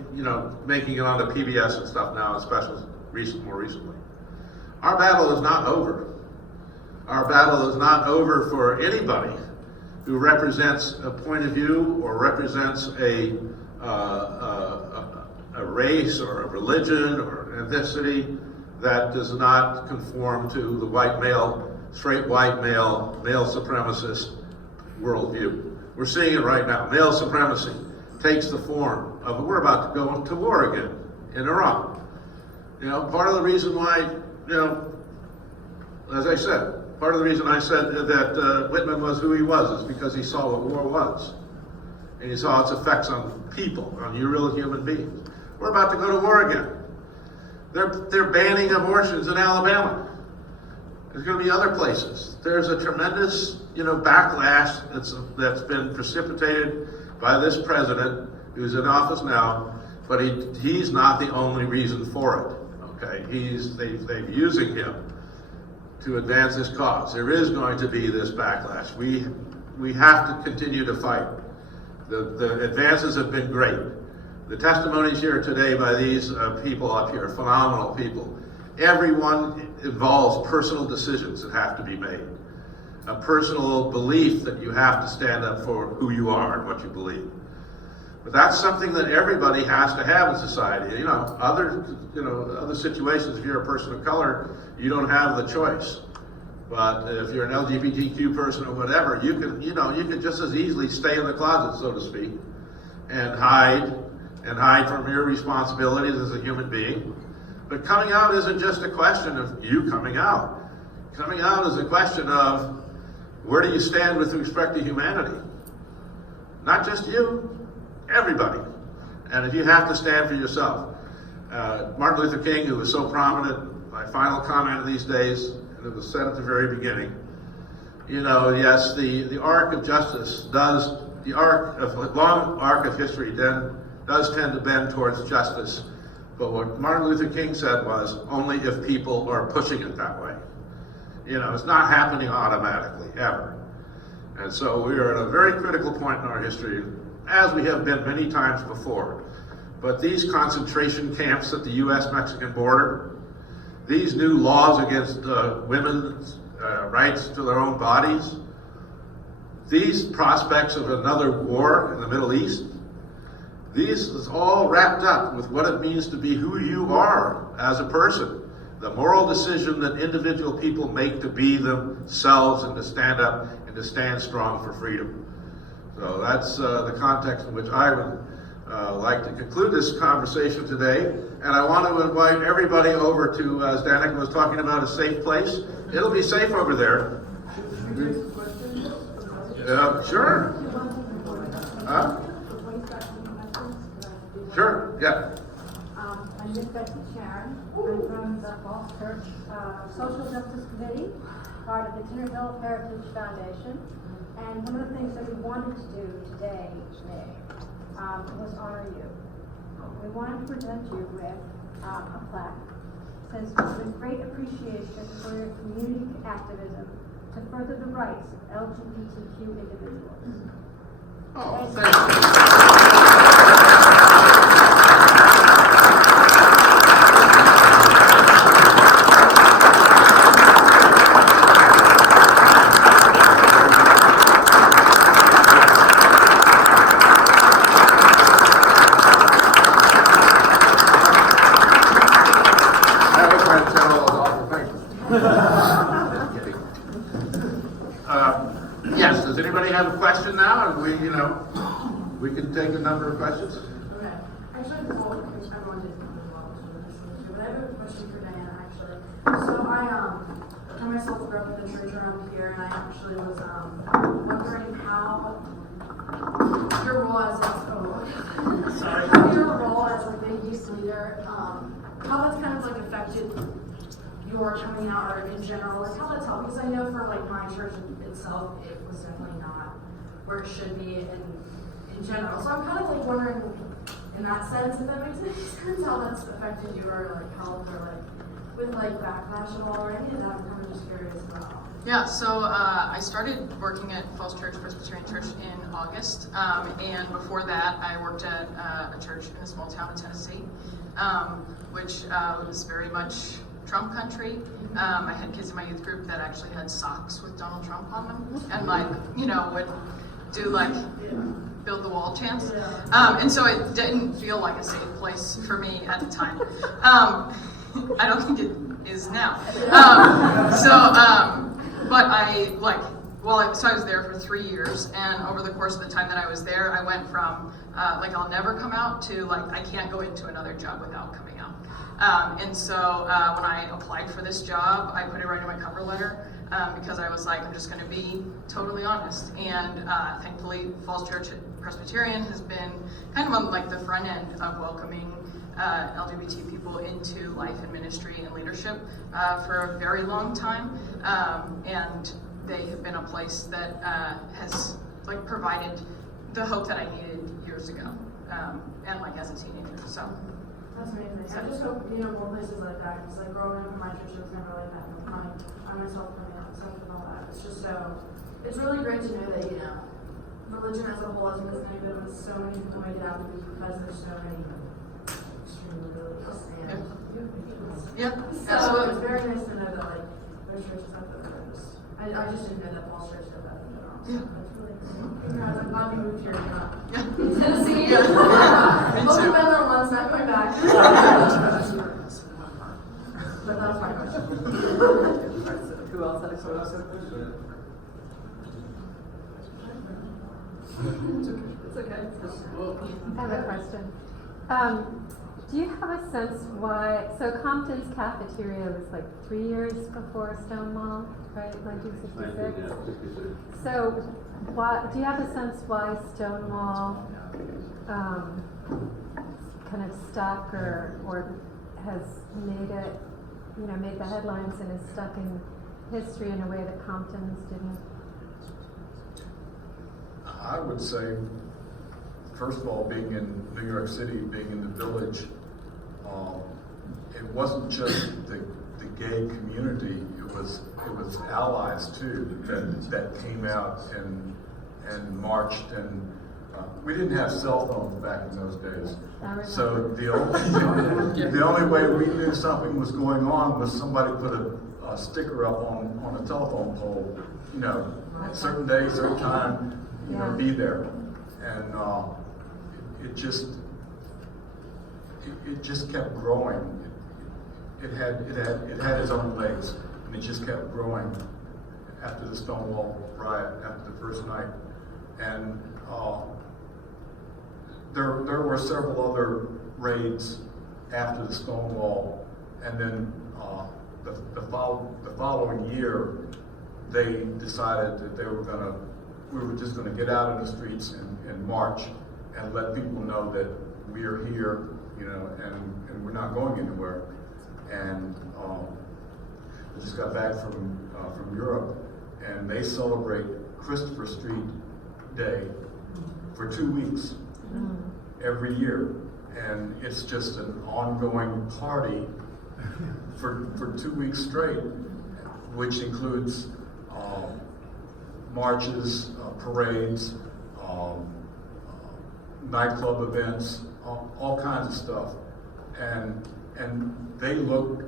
making it onto PBS and stuff now, especially more recently. Our battle is not over. Our battle is not over for anybody who represents a point of view or represents a race or a religion or ethnicity that does not conform to the white male, straight white male supremacist worldview. We're seeing it right now. Male supremacy takes the form of, we're about to go to war again in Iraq. Part of the reason why, as I said, part of the reason I said that Whitman was who he was is because he saw what war was. And he saw its effects on people, on you real human beings. We're about to go to war again. They're banning abortions in Alabama. There's going to be other places. There's a tremendous, backlash that's been precipitated by this president who's in office now, but he's not the only reason for it. Okay, they're using him to advance this cause. There is going to be this backlash. We have to continue to fight. The advances have been great. The testimonies here today by these people up here, phenomenal people. Everyone involves personal decisions that have to be made. A personal belief that you have to stand up for who you are and what you believe. But that's something that everybody has to have in society. Other situations, if you're a person of color, you don't have the choice. But if you're an LGBTQ person or whatever, you can just as easily stay in the closet, so to speak, and hide from your responsibilities as a human being. But coming out isn't just a question of you coming out. Coming out is a question of where do you stand with respect to humanity? Not just you, everybody. And if you have to stand for yourself. Martin Luther King, who was so prominent, my final comment of these days, and it was said at the very beginning, yes, the arc of justice long arc of history does tend to bend towards justice. But what Martin Luther King said was, only if people are pushing it that way. It's not happening automatically, ever. And so we are at a very critical point in our history, as we have been many times before. But these concentration camps at the U.S.-Mexican border, these new laws against women's rights to their own bodies, these prospects of another war in the Middle East, these is all wrapped up with what it means to be who you are as a person. The moral decision that individual people make to be themselves and to stand up and to stand strong for freedom. So that's the context in which I would like to conclude this conversation today. And I want to invite everybody over to, as Danica was talking about, a safe place. It'll be safe over there. Sure. Sure, yeah. I'm Miss Betsy Sharon. I'm from the Falls Church Social Justice Committee, part of the Tinnerville Heritage Foundation. And one of the things that we wanted to do today, was honor you. We wanted to present you with a plaque, since with great appreciation for your community activism to further the rights of LGBTQ individuals. Oh, thank you. Yes, does anybody have a question now? And we can take a number of questions. Okay. Actually, the whole everyone did come as well, but I have a question for Diana, actually. So I myself grew up in the church around here, and I actually was wondering how your role as a big youth leader, how that's kind of like affected your coming out, or in general, like how that's helped. Because I know for like my church itself, it was definitely not where it should be in general. So I'm kind of like wondering, in in that sense, if that makes any sense, how that's affected you or like health or like with like backlash at all or any of that. I'm kind of just curious about. Yeah, so I started working at Falls Church Presbyterian Church in August, and before that I worked at a church in a small town in Tennessee, which was very much Trump country. I had kids in my youth group that actually had socks with Donald Trump on them, and like, you know, would do like build the wall chants. And so it didn't feel like a safe place for me at the time. I don't think it is now. But I like, so I was there for 3 years, and over the course of the time that I was there, I went from like I'll never come out to like I can't go into another job without coming out. And so when I applied for this job, I put it right in my cover letter because I was like, I'm just going to be totally honest. And thankfully, Falls Church Presbyterian has been kind of on like the front end of welcoming LGBT people into life and ministry and leadership for a very long time, and they have been a place that has like provided the hope that I needed years ago, and like as a teenager. So that's amazing. I just hope more places like that. Because like growing up in my church, it was never like that. I myself coming out and stuff and all that. It's just it's really great to know that religion as a whole isn't as negative as so many people make it out to be because there's so many. Yep, so absolutely. it's very nice to know that like there's churches out there that just I just didn't know that Falls Church did that in general. So that's really cool. Congrats, I'm glad you moved here. In Tennessee. Me too. I've been there once, not going back. But that's my question. Who else had a question? It's okay. I have a question. Do you have a sense why, so Compton's cafeteria was like 3 years before Stonewall, right, 1966? 1966. So do you have a sense why Stonewall kind of stuck or has made it, made the headlines and is stuck in history in a way that Compton's didn't? I would say, first of all, being in New York City, being in the Village, it wasn't just the gay community; it was allies too that came out and marched, and we didn't have cell phones back in those days. So the only way we knew something was going on was somebody put a sticker up on a telephone pole. Certain day, certain time, be there, and it just kept growing. It had its own legs, and it just kept growing after the Stonewall riot, after the first night, and there were several other raids after the Stonewall, and then the following year they decided that we were just gonna get out in the streets and march and let people know that we are here, and we're not going anywhere. And I just got back from Europe, and they celebrate Christopher Street Day for 2 weeks every year, and it's just an ongoing party for 2 weeks straight, which includes marches, parades, nightclub events, all kinds of stuff, and they look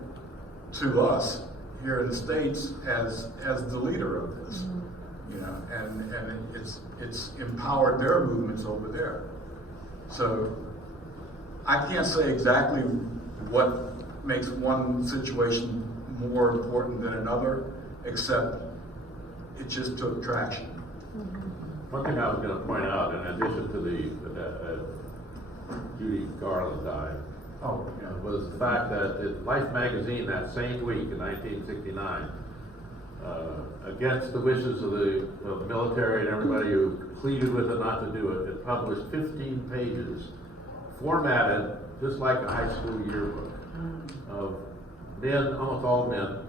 to us here in the States as the leader of this, and it's empowered their movements over there. So I can't say exactly what makes one situation more important than another, except it just took traction. One thing I was going to point out, in addition to the Judy Garland died, was the fact that Life magazine that same week in 1969, against the wishes of the military and everybody who pleaded with it not to do it, it published 15 pages, formatted just like a high school yearbook, of men, almost all men,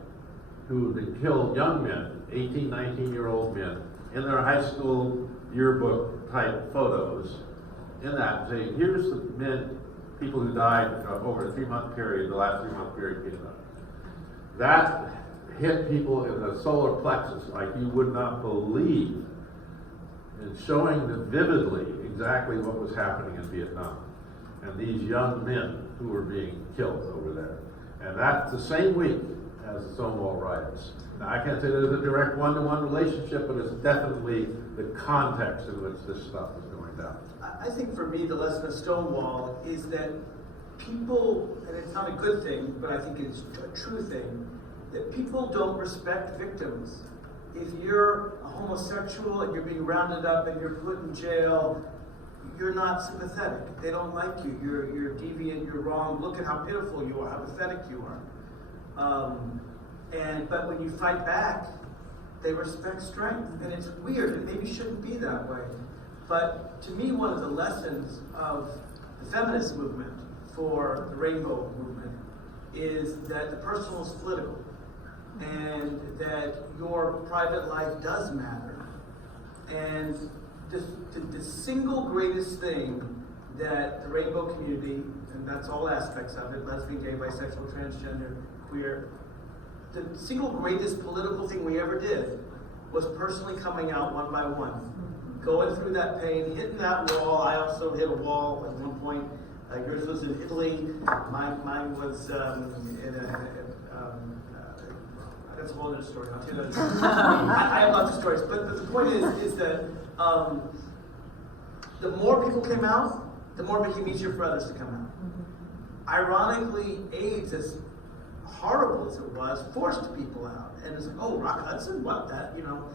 who had killed young men, 18, 19-year-old men, in their high school yearbook type photos, in that, saying, here's the men, people who died over a 3-month period, the last 3-month period being done. That hit people in the solar plexus like you would not believe, and showing them vividly exactly what was happening in Vietnam and these young men who were being killed over there. And that's the same week as the Stonewall riots. Now, I can't say there's a direct one-to-one relationship, but it's definitely the context in which this stuff is going down. I think for me, the lesson of Stonewall is that people, and it's not a good thing, but I think it's a true thing, that people don't respect victims. If you're a homosexual and you're being rounded up and you're put in jail, you're not sympathetic. They don't like you. You're deviant, you're wrong. Look at how pitiful you are, how pathetic you are. But when you fight back, they respect strength. And it's weird. It maybe shouldn't be that way. But to me, one of the lessons of the feminist movement for the rainbow movement is that the personal is political and that your private life does matter. And the single greatest thing that the rainbow community, and that's all aspects of it, lesbian, gay, bisexual, transgender, queer, the single greatest political thing we ever did was personally coming out one by one. Going through that pain, hitting that wall. I also hit a wall at one point. Yours was in Italy. Mine was that's a whole other story. I'll tell you that. I have lots of stories, but the point is that the more people came out, the more it became easier for others to come out. Ironically, AIDS, as horrible as it was, forced people out, and it's like, oh, Rock Hudson, what that, you know?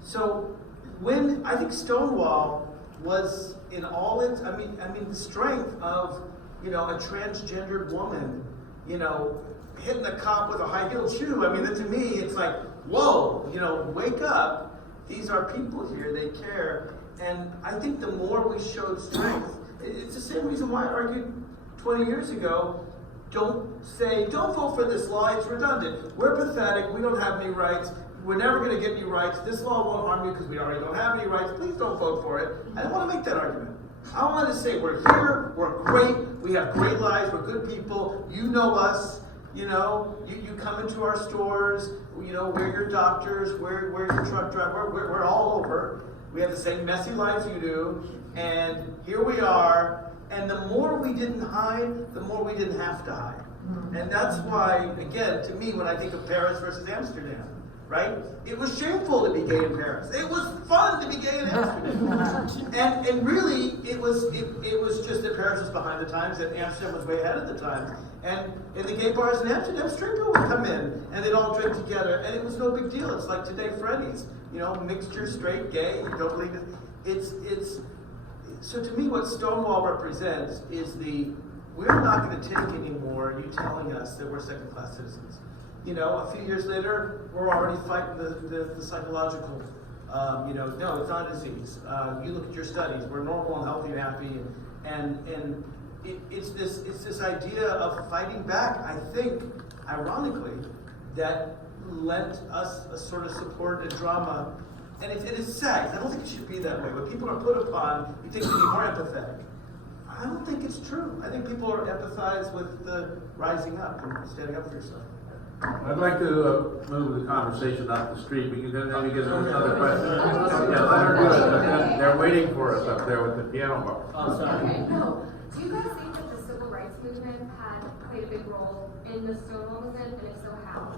So when I think Stonewall was in all its, I mean the strength of, you know, a transgendered woman, you know, hitting a cop with a high-heeled shoe. I mean, to me, it's like, whoa, you know, wake up. These are people here, they care. And I think the more we showed strength, it's the same reason why I argued 20 years ago, don't vote for this law, it's redundant. We're pathetic, we don't have any rights, we're never going to get any rights, this law won't harm you because we already don't have any rights, please don't vote for it. I don't want to make that argument. I want to say we're here, we're great, we have great lives, we're good people, you know us, you know, you come into our stores, you know, we're your doctors, we're your truck driver, we're all over. We have the same messy lives you do, and here we are. And the more we didn't hide, the more we didn't have to hide. And that's why, again, to me, when I think of Paris versus Amsterdam, right? It was shameful to be gay in Paris. It was fun to be gay in Amsterdam. and really, it was just that Paris was behind the times, and Amsterdam was way ahead of the time. And in the gay bars in Amsterdam, straight people would come in, and they'd all drink together, and it was no big deal. It's like today, Freddy's, you know, mixture, straight, gay, you don't believe it. So to me, what Stonewall represents is we're not going to take anymore you telling us that we're second-class citizens. You know, a few years later, we're already fighting the psychological, you know, no, it's not a disease. You look at your studies, we're normal and healthy and happy, and it's this idea of fighting back, I think, ironically, that lent us a sort of support and drama. And it's sad. I don't think it should be that way. When people are put upon, you think to be more empathetic. I don't think it's true. I think people are empathize with the rising up and standing up for yourself. I'd like to move the conversation up the street. We can then maybe get another question. Yeah, let her do it. They're waiting for us up there with the piano bar. Oh, sorry. Okay, no. Do you guys think that the civil rights movement had played a big role in the Stonewall movement, and if so, how?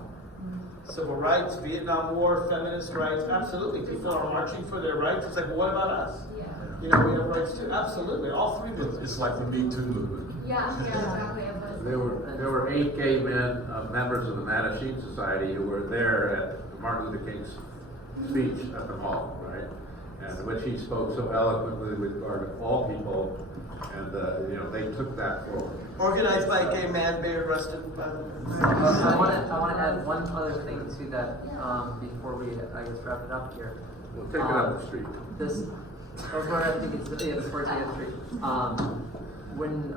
Civil rights, Vietnam War, feminist rights, absolutely. People are marching for their rights. It's like, well, what about us? Yeah. You know, we have rights too. Absolutely, all three movements. It's like the Me Too movement. Yeah, exactly. There were 8 gay men, members of the Mattachine Society, who were there at Martin Luther King's speech at the mall, right? And in which he spoke so eloquently with regard to all people, and you know, they took that forward. Organized by a gay man, being arrested by the... I want to add one other thing to that before we, I guess, wrap it up here. We'll take it up the street. That's where I think it's towards the street. When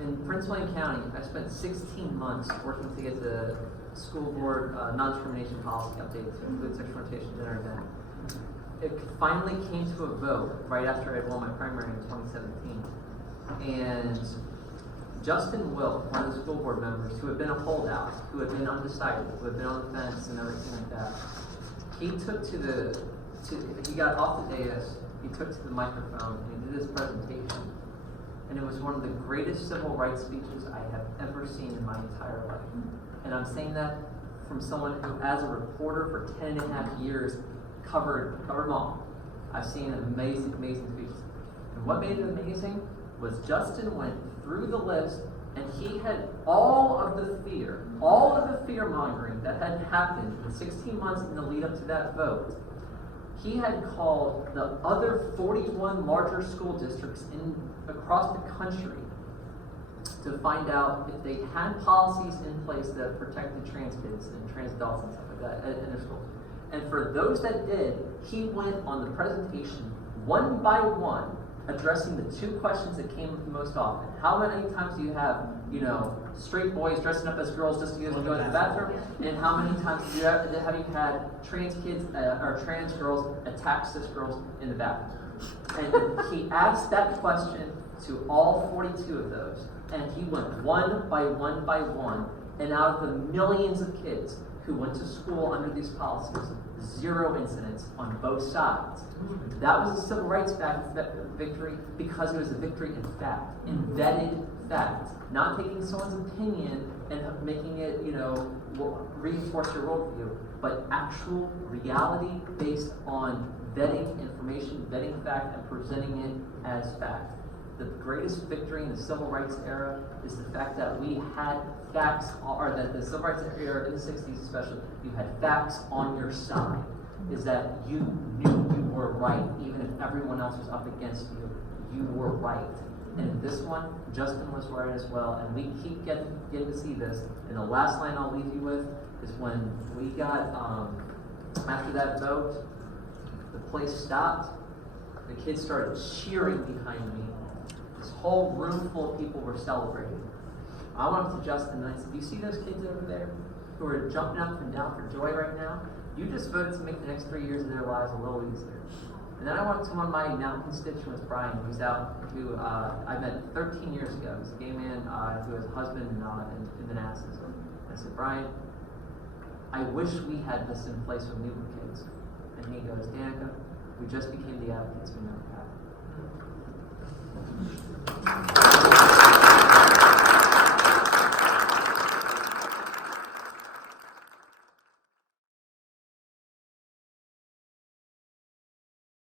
in Prince William County, I spent 16 months working to get the school board non-discrimination policy updated to include sexual orientation, gender identity. it finally came to a vote right after I won my primary in 2017. And Justin Wilk, one of the school board members who had been a holdout, who had been undecided, who had been on the fence and everything like that, he took he got off the dais, he took to the microphone, and he did his presentation. And it was one of the greatest civil rights speeches I have ever seen in my entire life. And I'm saying that from someone who, as a reporter for 10 and a half years, covered them all. I've seen amazing speeches. And what made it amazing was Justin went through the list, and he had all of the fear mongering that had happened in 16 months in the lead up to that vote. He had called the other 41 larger school districts across the country to find out if they had policies in place that protected trans kids and trans adults and stuff like that in their schools. And for those that did, he went on the presentation one by one, addressing the two questions that came up the most often. How many times do you have, straight boys dressing up as girls just to go to the bathroom? And how many times have you had trans kids or trans girls attack cis girls in the bathroom? And he asked that question to all 42 of those, and he went one by one by one, and out of the millions of kids who went to school under these policies, 0 incidents on both sides. That was a civil rights victory because it was a victory in fact, embedded fact, not taking someone's opinion and making it, reinforce your worldview, but actual reality based on vetting information, vetting fact, and presenting it as fact. The greatest victory in the civil rights era is the fact that we had facts, or that the civil rights era in the 60s especially, you had facts on your side. Is that you knew you were right, even if everyone else was up against you, you were right. And in this one, Justin was right as well, and we keep getting to see this. And the last line I'll leave you with is when we got, after that vote, the place stopped, the kids started cheering behind me. This whole room full of people were celebrating. I went up to Justin and I said, do you see those kids over there who are jumping up and down for joy right now? You just voted to make the next 3 years of their lives a little easier. And then I went to one of my now constituents, Brian, who I met 13 years ago. He's a gay man who has a husband in Manassas. I said, Brian, I wish we had this in place when we were kids. And he goes, Danica, we just became the advocates we never had.